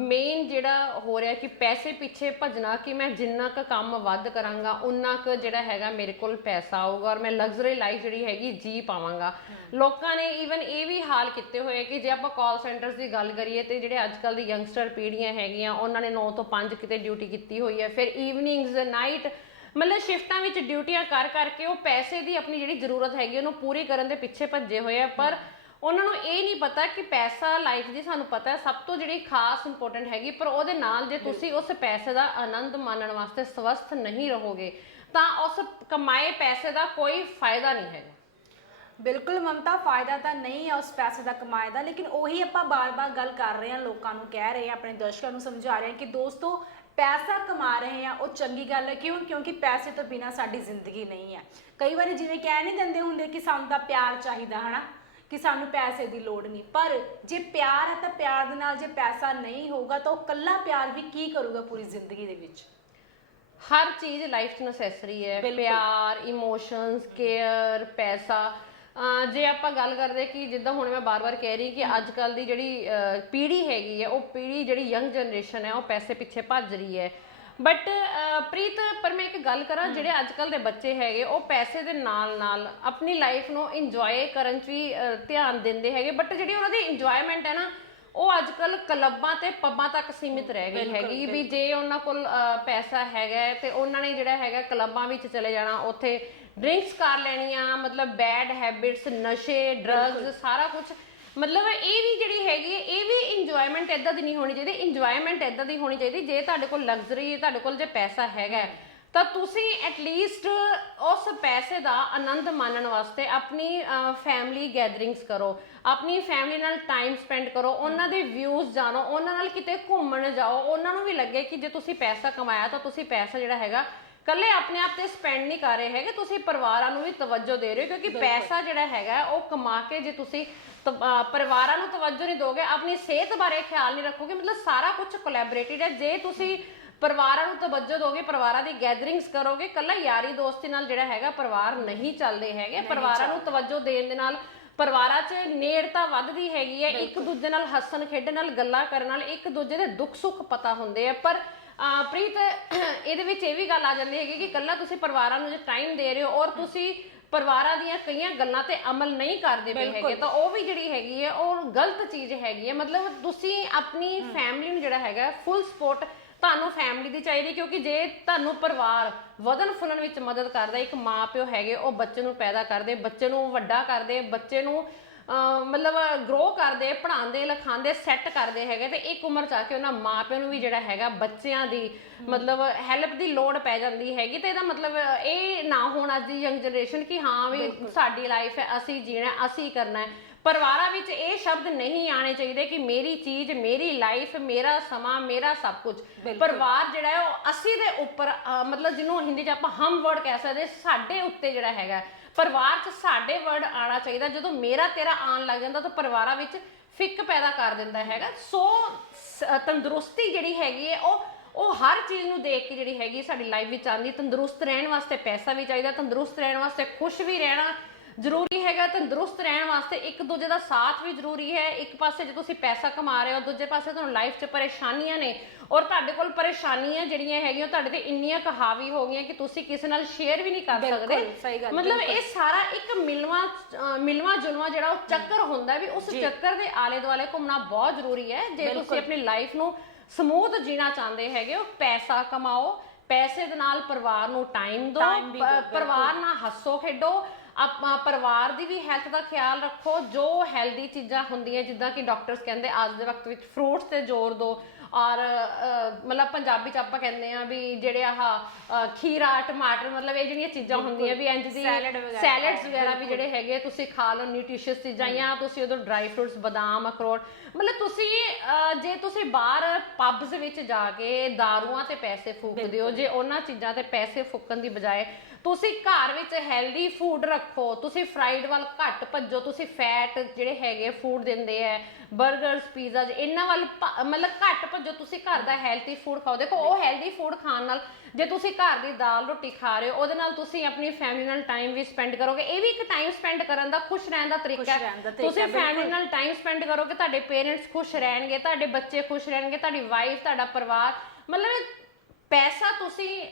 ਮੇਨ ਜਿਹੜਾ ਹੋ ਰਿਹਾ ਕਿ ਪੈਸੇ ਪਿੱਛੇ ਭੱਜਣਾ, ਕਿ ਮੈਂ ਜਿੰਨਾ ਕੁ ਕੰਮ ਵੱਧ ਕਰਾਂਗਾ ਉਨਾ ਕੁ ਜਿਹੜਾ ਹੈਗਾ ਮੇਰੇ ਕੋਲ ਪੈਸਾ ਆਊਗਾ ਔਰ ਮੈਂ ਲਗਜ਼ਰੀ ਲਾਈਫ ਜਿਹੜੀ ਹੈਗੀ ਜੀ ਪਾਵਾਂਗਾ। ਲੋਕਾਂ ਨੇ ਈਵਨ ਇਹ ਵੀ ਹਾਲ ਕੀਤੇ ਹੋਏ ਕਿ ਜੇ ਆਪਾਂ ਕਾਲ ਸੈਂਟਰਸ ਦੀ ਗੱਲ ਕਰੀਏ ਤੇ ਜਿਹੜੇ ਅੱਜ ਕੱਲ ਦੀ ਯੰਗਸਟਰ ਪੀੜ੍ਹੀਆਂ ਹੈਗੀਆਂ ਉਹਨਾਂ ਨੇ 9 ਤੋਂ 5 ਕਿਤੇ ਡਿਊਟੀ ਕੀਤੀ ਹੋਈ ਹੈ, ਫਿਰ ਈਵਨਿੰਗਸ ਨਾਈਟ ਮਤਲਬ ਸ਼ਿਫਟਾਂ ਵਿੱਚ ਡਿਊਟੀਆਂ ਕਰਕੇ ਉਹ ਪੈਸੇ ਦੀ ਆਪਣੀ ਜਿਹੜੀ ਜ਼ਰੂਰਤ ਹੈਗੀ ਉਹਨੂੰ ਪੂਰੀ ਕਰਨ ਦੇ ਪਿੱਛੇ ਭੱਜੇ ਹੋਏ ਆ, ਪਰ ਉਹਨਾਂ ਨੂੰ ਇਹ ਨਹੀਂ ਪਤਾ ਕਿ ਪੈਸਾ ਲਾਈਫ ਦੀ ਸਾਨੂੰ ਪਤਾ ਹੈ ਸਭ ਤੋਂ ਜਿਹੜੀ ਖਾਸ ਇੰਪੋਰਟੈਂਟ ਹੈਗੀ, ਪਰ ਉਹਦੇ ਨਾਲ ਜੇ ਤੁਸੀਂ ਉਸ ਪੈਸੇ ਦਾ ਆਨੰਦ ਮਾਣਨ ਵਾਸਤੇ ਸਵਸਥ ਨਹੀਂ ਰਹੋਗੇ ਤਾਂ ਉਸ ਕਮਾਏ ਪੈਸੇ ਦਾ ਕੋਈ ਫਾਇਦਾ ਨਹੀਂ ਹੈਗਾ। ਬਿਲਕੁਲ ਮਮਤਾ, ਫਾਇਦਾ ਤਾਂ ਨਹੀਂ ਹੈ ਉਸ ਪੈਸੇ ਦਾ ਕਮਾਏ ਦਾ, ਲੇਕਿਨ ਉਹੀ ਆਪਾਂ ਬਾਰ-ਬਾਰ ਗੱਲ ਕਰ ਰਹੇ ਹਾਂ, ਲੋਕਾਂ ਨੂੰ ਕਹਿ ਰਹੇ ਹਾਂ, ਆਪਣੇ ਦਰਸ਼ਕਾਂ ਨੂੰ ਸਮਝਾ ਰਹੇ ਹਾਂ ਕਿ ਦੋਸਤੋ ਪੈਸਾ ਕਮਾ ਰਹੇ ਆ ਉਹ ਚੰਗੀ ਗੱਲ ਹੈ। ਕਿਉਂਕਿ ਪੈਸੇ ਤੋਂ ਬਿਨਾ ਸਾਡੀ ਜ਼ਿੰਦਗੀ ਨਹੀਂ ਹੈ। ਕਈ ਵਾਰੀ ਜਿਵੇਂ ਕਹਿ ਨਹੀਂ ਦਿੰਦੇ ਹੁੰਦੇ ਕਿ ਸਾਨੂੰ ਤਾਂ ਪਿਆਰ ਚਾਹੀਦਾ, ਹਨਾ, ਕਿ ਸਾਨੂੰ ਪੈਸੇ ਦੀ ਲੋੜ ਨਹੀਂ, ਪਰ ਜੇ ਪਿਆਰ ਹੈ ਤਾਂ ਪਿਆਰ ਦੇ ਨਾਲ ਜੇ ਪੈਸਾ ਨਹੀਂ ਹੋਊਗਾ ਤਾਂ ਉਹ ਇਕੱਲਾ ਪਿਆਰ ਵੀ ਕੀ ਕਰੂਗਾ ਪੂਰੀ ਜ਼ਿੰਦਗੀ ਦੇ ਵਿੱਚ। ਹਰ ਚੀਜ਼ ਲਾਈਫ 'ਚ ਨੈਸੈਸਰੀ ਹੈ, ਪਿਆਰ, ਇਮੋਸ਼ਨਸ, ਕੇਅਰ, ਪੈਸਾ। ਜੇ ਆਪਾਂ ਗੱਲ ਕਰਦੇ ਕਿ ਜਿੱਦਾਂ ਹੁਣ ਮੈਂ ਬਾਰ-ਬਾਰ ਕਹਿ ਰਹੀ ਕਿ ਅੱਜ ਕੱਲ ਦੀ ਜਿਹੜੀ ਪੀੜ੍ਹੀ ਹੈਗੀ ਹੈ ਉਹ ਪੀੜ੍ਹੀ ਜਿਹੜੀ ਯੰਗ ਜਨਰੇਸ਼ਨ ਹੈ ਉਹ ਪੈਸੇ ਪਿੱਛੇ ਭੱਜ ਰਹੀ ਹੈ, ਬਟ ਪ੍ਰੀਤ ਪਰ ਮੈਂ ਇੱਕ ਗੱਲ ਕਰਾਂ, ਜਿਹੜੇ ਅੱਜ ਕੱਲ ਦੇ ਬੱਚੇ ਹੈਗੇ ਉਹ ਪੈਸੇ ਦੇ ਨਾਲ ਨਾਲ ਆਪਣੀ ਲਾਈਫ ਨੂੰ ਇੰਜੋਏ ਕਰਨ 'ਚ ਵੀ ਧਿਆਨ ਦਿੰਦੇ ਹੈਗੇ, ਬਟ ਜਿਹੜੀ ਉਹਨਾਂ ਦੀ ਇੰਜੋਏਮੈਂਟ ਹੈ ਨਾ ਉਹ ਅੱਜ ਕੱਲ ਕਲੱਬਾਂ ਤੇ ਪੱਬਾਂ ਤੱਕ ਸੀਮਿਤ ਰਹਿ ਗਈ ਹੈਗੀ। ਵੀ ਜੇ ਉਹਨਾਂ ਕੋਲ ਪੈਸਾ ਹੈਗਾ ਤੇ ਉਹਨਾਂ ਨੇ ਜਿਹੜਾ ਹੈਗਾ ਕਲੱਬਾਂ ਵਿੱਚ ਚਲੇ ਜਾਣਾ, ਉੱਥੇ ਡਰਿੰਕਸ ਕਰ ਲੈਣੀਆਂ, ਮਤਲਬ ਬੈਡ ਹੈਬਿਟਸ, ਨਸ਼ੇ, ਡਰੱਗਸ, ਸਾਰਾ ਕੁਝ। ਮਤਲਬ ਇਹ ਵੀ ਜਿਹੜੀ ਹੈਗੀ ਇਹ ਵੀ ਇੰਜੋਏਮੈਂਟ ਇਦਾਂ ਦੀ ਨਹੀਂ ਹੋਣੀ ਚਾਹੀਦੀ। ਇੰਜੋਏਮੈਂਟ ਇਦਾਂ ਦੀ ਹੋਣੀ ਚਾਹੀਦੀ ਜੇ ਤੁਹਾਡੇ ਕੋਲ ਲਗਜ਼ਰੀ, ਤੁਹਾਡੇ ਕੋਲ ਜੇ ਪੈਸਾ ਹੈਗਾ ਤਾਂ ਤੁਸੀਂ ਐਟਲੀਸਟ ਉਸ ਪੈਸੇ ਦਾ ਆਨੰਦ ਮਾਣਨ ਵਾਸਤੇ ਆਪਣੀ ਫੈਮਿਲੀ ਗੈਦਰਿੰਗਸ ਕਰੋ, ਆਪਣੀ ਫੈਮਿਲੀ ਨਾਲ ਟਾਈਮ ਸਪੈਂਡ ਕਰੋ, ਉਹਨਾਂ ਦੇ ਵਿਊਜ਼ ਜਾਣੋ, ਉਹਨਾਂ ਨਾਲ ਕਿਤੇ ਘੁੰਮਣ ਜਾਓ। ਉਹਨਾਂ ਨੂੰ ਵੀ ਲੱਗੇ ਕਿ ਜੇ ਤੁਸੀਂ ਪੈਸਾ ਕਮਾਇਆ ਤਾਂ ਤੁਸੀਂ ਪੈਸਾ ਜਿਹੜਾ ਹੈਗਾ ਕੱਲੇ ਆਪਣੇ ਆਪ ਤੇ ਸਪੈਂਡ ਨਹੀਂ ਕਰ ਰਹੇ ਹੈਗੇ, ਤੁਸੀਂ ਪਰਿਵਾਰਾਂ ਨੂੰ ਵੀ ਤਵੱਜੋ ਦੇ ਰਹੇ ਹੋ, ਕਿਉਂਕਿ ਪੈਸਾ ਜਿਹੜਾ ਹੈਗਾ ਉਹ ਕਮਾ ਕੇ ਜੇ ਤੁਸੀਂ ਪਰਿਵਾਰਾਂ ਨੂੰ ਤਵੱਜੋ ਨਹੀਂ ਦੋਗੇ, ਆਪਣੀ ਸਿਹਤ ਬਾਰੇ ਖਿਆਲ ਨਹੀਂ ਰੱਖੋਗੇ, ਮਤਲਬ ਸਾਰਾ ਕੁਝ ਕੋਲੈਬੋਰੇਟਿਡ ਹੈ। ਜੇ ਤੁਸੀਂ ਪਰਿਵਾਰਾਂ ਨੂੰ ਤਵੱਜੋ ਦੋਗੇ, ਪਰਿਵਾਰਾਂ ਦੀ ਗੈਦਰਿੰਗਸ ਕਰੋਗੇ, ਕੱਲਾ ਯਾਰੀ ਦੋਸਤੀ ਨਾਲ ਜਿਹੜਾ ਹੈਗਾ ਪਰਿਵਾਰ ਨਹੀਂ ਚੱਲਦੇ ਹੈਗੇ। ਪਰਿਵਾਰਾਂ ਨੂੰ ਤਵੱਜੋ ਦੇਣ ਦੇ ਨਾਲ ਪਰਿਵਾਰਾਂ 'ਚ ਨੇੜਤਾ ਵੱਧਦੀ ਹੈਗੀ ਹੈ, ਇੱਕ ਦੂਜੇ ਨਾਲ ਹੱਸਣ ਖੇਡਣ ਨਾਲ, ਗੱਲਾਂ ਕਰਨ ਨਾਲ ਇੱਕ ਦੂਜੇ ਦੇ ਦੁੱਖ ਸੁੱਖ ਪਤਾ ਹੁੰਦੇ ਆ। ਪਰ ਪ੍ਰੀਤ ਇਹਦੇ ਵਿੱਚ ਇਹ ਵੀ ਗੱਲ ਆ ਜਾਂਦੀ ਹੈਗੀ ਕਿ ਇਕੱਲਾ ਤੁਸੀਂ ਪਰਿਵਾਰਾਂ ਨੂੰ ਜੇ ਟਾਈਮ ਦੇ ਰਹੇ ਹੋ ਔਰ ਤੁਸੀਂ ਪਰਿਵਾਰਾਂ ਦੀਆਂ ਕਈਆਂ ਗੱਲਾਂ ਤੇ ਅਮਲ ਨਹੀਂ ਕਰਦੇ ਪਏ ਹੈਗੇ ਤਾਂ ਉਹ ਵੀ ਜਿਹੜੀ ਹੈਗੀ ਹੈ ਉਹ ਗਲਤ ਚੀਜ਼ ਹੈਗੀ ਹੈ। ਮਤਲਬ ਤੁਸੀਂ ਆਪਣੀ ਫੈਮਿਲੀ ਨੂੰ ਜਿਹੜਾ ਹੈਗਾ ਫੁੱਲ ਸਪੋਰਟ ਤੁਹਾਨੂੰ ਫੈਮਿਲੀ ਦੀ ਚਾਹੀਦੀ, ਕਿਉਂਕਿ ਜੇ ਤੁਹਾਨੂੰ ਪਰਿਵਾਰ ਵਧਣ ਫੁੱਲਣ ਵਿੱਚ ਮਦਦ ਕਰਦਾ, ਇੱਕ ਮਾਂ ਪਿਓ ਹੈਗੇ ਉਹ ਬੱਚੇ ਨੂੰ ਪੈਦਾ ਕਰਦੇ, ਬੱਚੇ ਨੂੰ ਵੱਡਾ ਕਰਦੇ, ਬੱਚੇ ਨੂੰ ਮਤਲਬ ਗਰੋ ਕਰਦੇ, ਪੜ੍ਹਾਉਂਦੇ ਲਿਖਾਉਂਦੇ ਸੈੱਟ ਕਰਦੇ ਹੈਗੇ, ਤੇ ਇੱਕ ਉਮਰ ਚ ਆ ਕੇ ਉਹਨਾਂ ਮਾਂ ਪਿਓ ਨੂੰ ਵੀ ਜਿਹੜਾ ਹੈਗਾ ਬੱਚਿਆਂ ਦੀ ਮਤਲਬ ਹੈਲਪ ਦੀ ਲੋੜ ਪੈ ਜਾਂਦੀ ਹੈਗੀ। ਤੇ ਇਹਦਾ ਮਤਲਬ ਇਹ ਨਾ ਹੋਣ ਅੱਜ ਦੀ ਯੰਗ ਜਨਰੇਸ਼ਨ ਕਿ ਹਾਂ ਵੀ ਸਾਡੀ ਲਾਈਫ ਹੈ, ਅਸੀਂ ਜੀਣਾ, ਅਸੀਂ ਕਰਨਾ ਹੈ। ਪਰਿਵਾਰਾਂ ਵਿੱਚ ਇਹ ਸ਼ਬਦ ਨਹੀਂ ਆਣੇ ਚਾਹੀਦੇ ਕਿ ਮੇਰੀ ਚੀਜ਼, ਮੇਰੀ ਲਾਈਫ, ਮੇਰਾ ਸਮਾਂ, ਮੇਰਾ ਸਭ ਕੁਝ। ਪਰਿਵਾਰ ਜਿਹੜਾ ਹੈ ਉਹ ਅਸੀਂ ਦੇ ਉੱਪਰ ਮਤਲਬ ਜਿਹਨੂੰ ਹਿੰਦੀ ਚ ਆਪਾਂ ਹਮ ਵਰਡ ਕਹਿ ਸਕਦੇ, ਸਾਡੇ ਉੱਤੇ ਜਿਹੜਾ ਹੈਗਾ ਪਰਿਵਾਰ ਚ ਸਾਡੇ ਵਰਡ ਆਣਾ ਚਾਹੀਦਾ। ਜਦੋਂ ਮੇਰਾ ਤੇਰਾ ਆਣ ਲੱਗ ਜਾਂਦਾ ਤਾਂ ਪਰਿਵਾਰਾਂ ਵਿੱਚ ਫਿੱਕ ਪੈਦਾ ਕਰ ਦਿੰਦਾ ਹੈਗਾ। ਸੋ ਤੰਦਰੁਸਤੀ ਜਿਹੜੀ ਹੈਗੀ ਹੈ ਉਹ ਹਰ ਚੀਜ਼ ਨੂੰ ਦੇਖ ਕੇ ਜਿਹੜੀ ਹੈਗੀ ਸਾਡੀ ਲਾਈਫ ਵਿੱਚ ਆਉਂਦੀ। ਤੰਦਰੁਸਤ ਰਹਿਣ ਵਾਸਤੇ ਪੈਸਾ ਵੀ ਚਾਹੀਦਾ, ਤੰਦਰੁਸਤ ਰਹਿਣ ਵਾਸਤੇ ਖੁਸ਼ ਵੀ ਰਹਿਣਾ ਜ਼ਰੂਰੀ ਹੈਗਾ, ਤੰਦਰੁਸਤ ਰਹਿਣ ਵਾਸਤੇ ਇੱਕ ਦੂਜੇ ਦਾ ਸਾਥ ਵੀ ਜ਼ਰੂਰੀ ਹੈ। ਇੱਕ ਪਾਸੇ ਜੇ ਤੁਸੀਂ ਪੈਸਾ ਕਮਾ ਰਹੇ ਹੋ, ਦੂਜੇ ਪਾਸੇ ਤੁਹਾਨੂੰ ਲਾਈਫ 'ਚ ਪਰੇਸ਼ਾਨੀਆਂ ਨੇ ਔਰ ਤੁਹਾਡੇ ਕੋਲ ਪਰੇਸ਼ਾਨੀਆਂ ਜਿਹੜੀਆਂ ਹੈਗੀਆਂ ਤੁਹਾਡੇ ਤੇ ਇੰਨੀਆਂ ਕੁ ਹਾਵੀ ਹੋ ਗਈਆਂ ਕਿ ਤੁਸੀਂ ਕਿਸੇ ਨਾਲ ਸ਼ੇਅਰ ਵੀ ਨਹੀਂ ਕਰ ਸਕਦੇ। ਮਤਲਬ ਇਹ ਸਾਰਾ ਇੱਕ ਮਿਲਵਾ ਜੁਲਵਾ ਜਿਹੜਾ ਉਹ ਚੱਕਰ ਹੁੰਦਾ ਵੀ ਉਸ ਚੱਕਰ ਦੇ ਆਲੇ ਦੁਆਲੇ ਘੁੰਮਣਾ ਬਹੁਤ ਜ਼ਰੂਰੀ ਹੈ। ਜੇ ਤੁਸੀਂ ਆਪਣੀ ਲਾਈਫ ਨੂੰ ਸਮੂਥ ਜੀਣਾ ਚਾਹੁੰਦੇ ਹੈਗੇ ਹੋ, ਪੈਸਾ ਕਮਾਓ, ਪੈਸੇ ਦੇ ਨਾਲ ਪਰਿਵਾਰ ਨੂੰ ਟਾਈਮ ਦਿਓ, ਪਰਿਵਾਰ ਨਾਲ ਹੱਸੋ ਖੇਡੋ, ਪਰਿਵਾਰ ਦੀ ਵੀ ਹੈਲਥ ਦਾ ਖਿਆਲ ਰੱਖੋ। ਜੋ ਹੈਲਦੀ ਚੀਜ਼ਾਂ ਹੁੰਦੀਆਂ ਜਿੱਦਾਂ ਕਿ ਡਾਕਟਰਸ ਕਹਿੰਦੇ ਅੱਜ ਦੇ ਵਕਤ ਵਿੱਚ ਫਰੂਟਸ ਤੇ ਜ਼ੋਰ ਦਿਓ, ਔਰ ਮਤਲਬ ਪੰਜਾਬੀ ਚ ਆਪਾਂ ਕਹਿੰਦੇ ਆ ਵੀ ਜਿਹੜੇ ਆਹ ਖੀਰਾ ਟਮਾਟਰ ਮਤਲਬ ਇਹ ਜਿਹੜੀਆਂ ਚੀਜ਼ਾਂ ਹੁੰਦੀਆਂ ਵੀ ਇੰਜ ਦੀ ਸੈਲਡਸ ਵਗੈਰਾ ਵੀ ਜਿਹੜੇ ਹੈਗੇ ਤੁਸੀਂ ਖਾ ਲਓ, ਨਿਊਟ੍ਰੀਸ਼ੀਅਸ ਚੀਜ਼ਾਂ, ਜਾਂ ਤੁਸੀਂ ਉਧਰ ਡਰਾਈ ਫਰੂਟਸ ਬਦਾਮ ਅਖਰੋਟ। ਮਤਲਬ ਤੁਸੀਂ ਜੇ ਤੁਸੀਂ ਬਾਹਰ ਪਬਸ ਵਿੱਚ ਜਾ ਕੇ ਦਾਰੂਆਂ ਤੇ ਪੈਸੇ ਫੂਕਦੇ ਹੋ, ਜੇ ਉਹਨਾਂ ਚੀਜ਼ਾਂ ਤੇ ਪੈਸੇ ਫੂਕਣ ਦੀ ਬਜਾਏ ਤੁਸੀਂ ਘਰ ਵਿੱਚ ਹੈਲਦੀ ਫੂਡ ਰੱਖੋ, ਤੁਸੀਂ ਫਰਾਈਡ ਵੱਲ ਘੱਟ ਭੱਜੋ, ਤੁਸੀਂ ਫੈਟ ਜਿਹੜੇ ਹੈਗੇ ਫੂਡ ਦਿੰਦੇ ਆ ਬਰਗਰਸ ਪੀਜ਼ਾਜ਼ ਇਹਨਾਂ ਵੱਲ ਮਤਲਬ ਘੱਟ ਭੱਜੋ, ਤੁਸੀਂ ਘਰ ਦਾ ਹੈਲਦੀ ਫੂਡ ਖਾਓ। ਦੇਖੋ ਉਹ ਹੈਲਦੀ ਫੂਡ ਖਾਣ ਨਾਲ ਜੇ ਤੁਸੀਂ ਘਰ ਦੀ ਦਾਲ ਰੋਟੀ ਖਾ ਰਹੇ ਹੋ ਉਹਦੇ ਨਾਲ ਤੁਸੀਂ ਆਪਣੀ ਫੈਮਿਲੀ ਨਾਲ ਟਾਈਮ ਵੀ ਸਪੈਂਡ ਕਰੋਗੇ। ਇਹ ਵੀ ਇੱਕ ਟਾਈਮ ਸਪੈਂਡ ਕਰਨ ਦਾ, ਖੁਸ਼ ਰਹਿਣ ਦਾ ਤਰੀਕਾ ਹੈ। ਤੁਸੀਂ ਫੈਮਿਲੀ ਨਾਲ ਟਾਈਮ ਸਪੈਂਡ ਕਰੋਗੇ, ਤੁਹਾਡੇ ਪੇਰੈਂਟਸ ਖੁਸ਼ ਰਹਿਣਗੇ, ਤੁਹਾਡੇ ਬੱਚੇ ਖੁਸ਼ ਰਹਿਣਗੇ, ਤੁਹਾਡੀ ਵਾਈਫ, ਤੁਹਾਡਾ ਪਰਿਵਾਰ। ਮਤਲਬ ਪੈਸਾ ਤੁਸੀਂ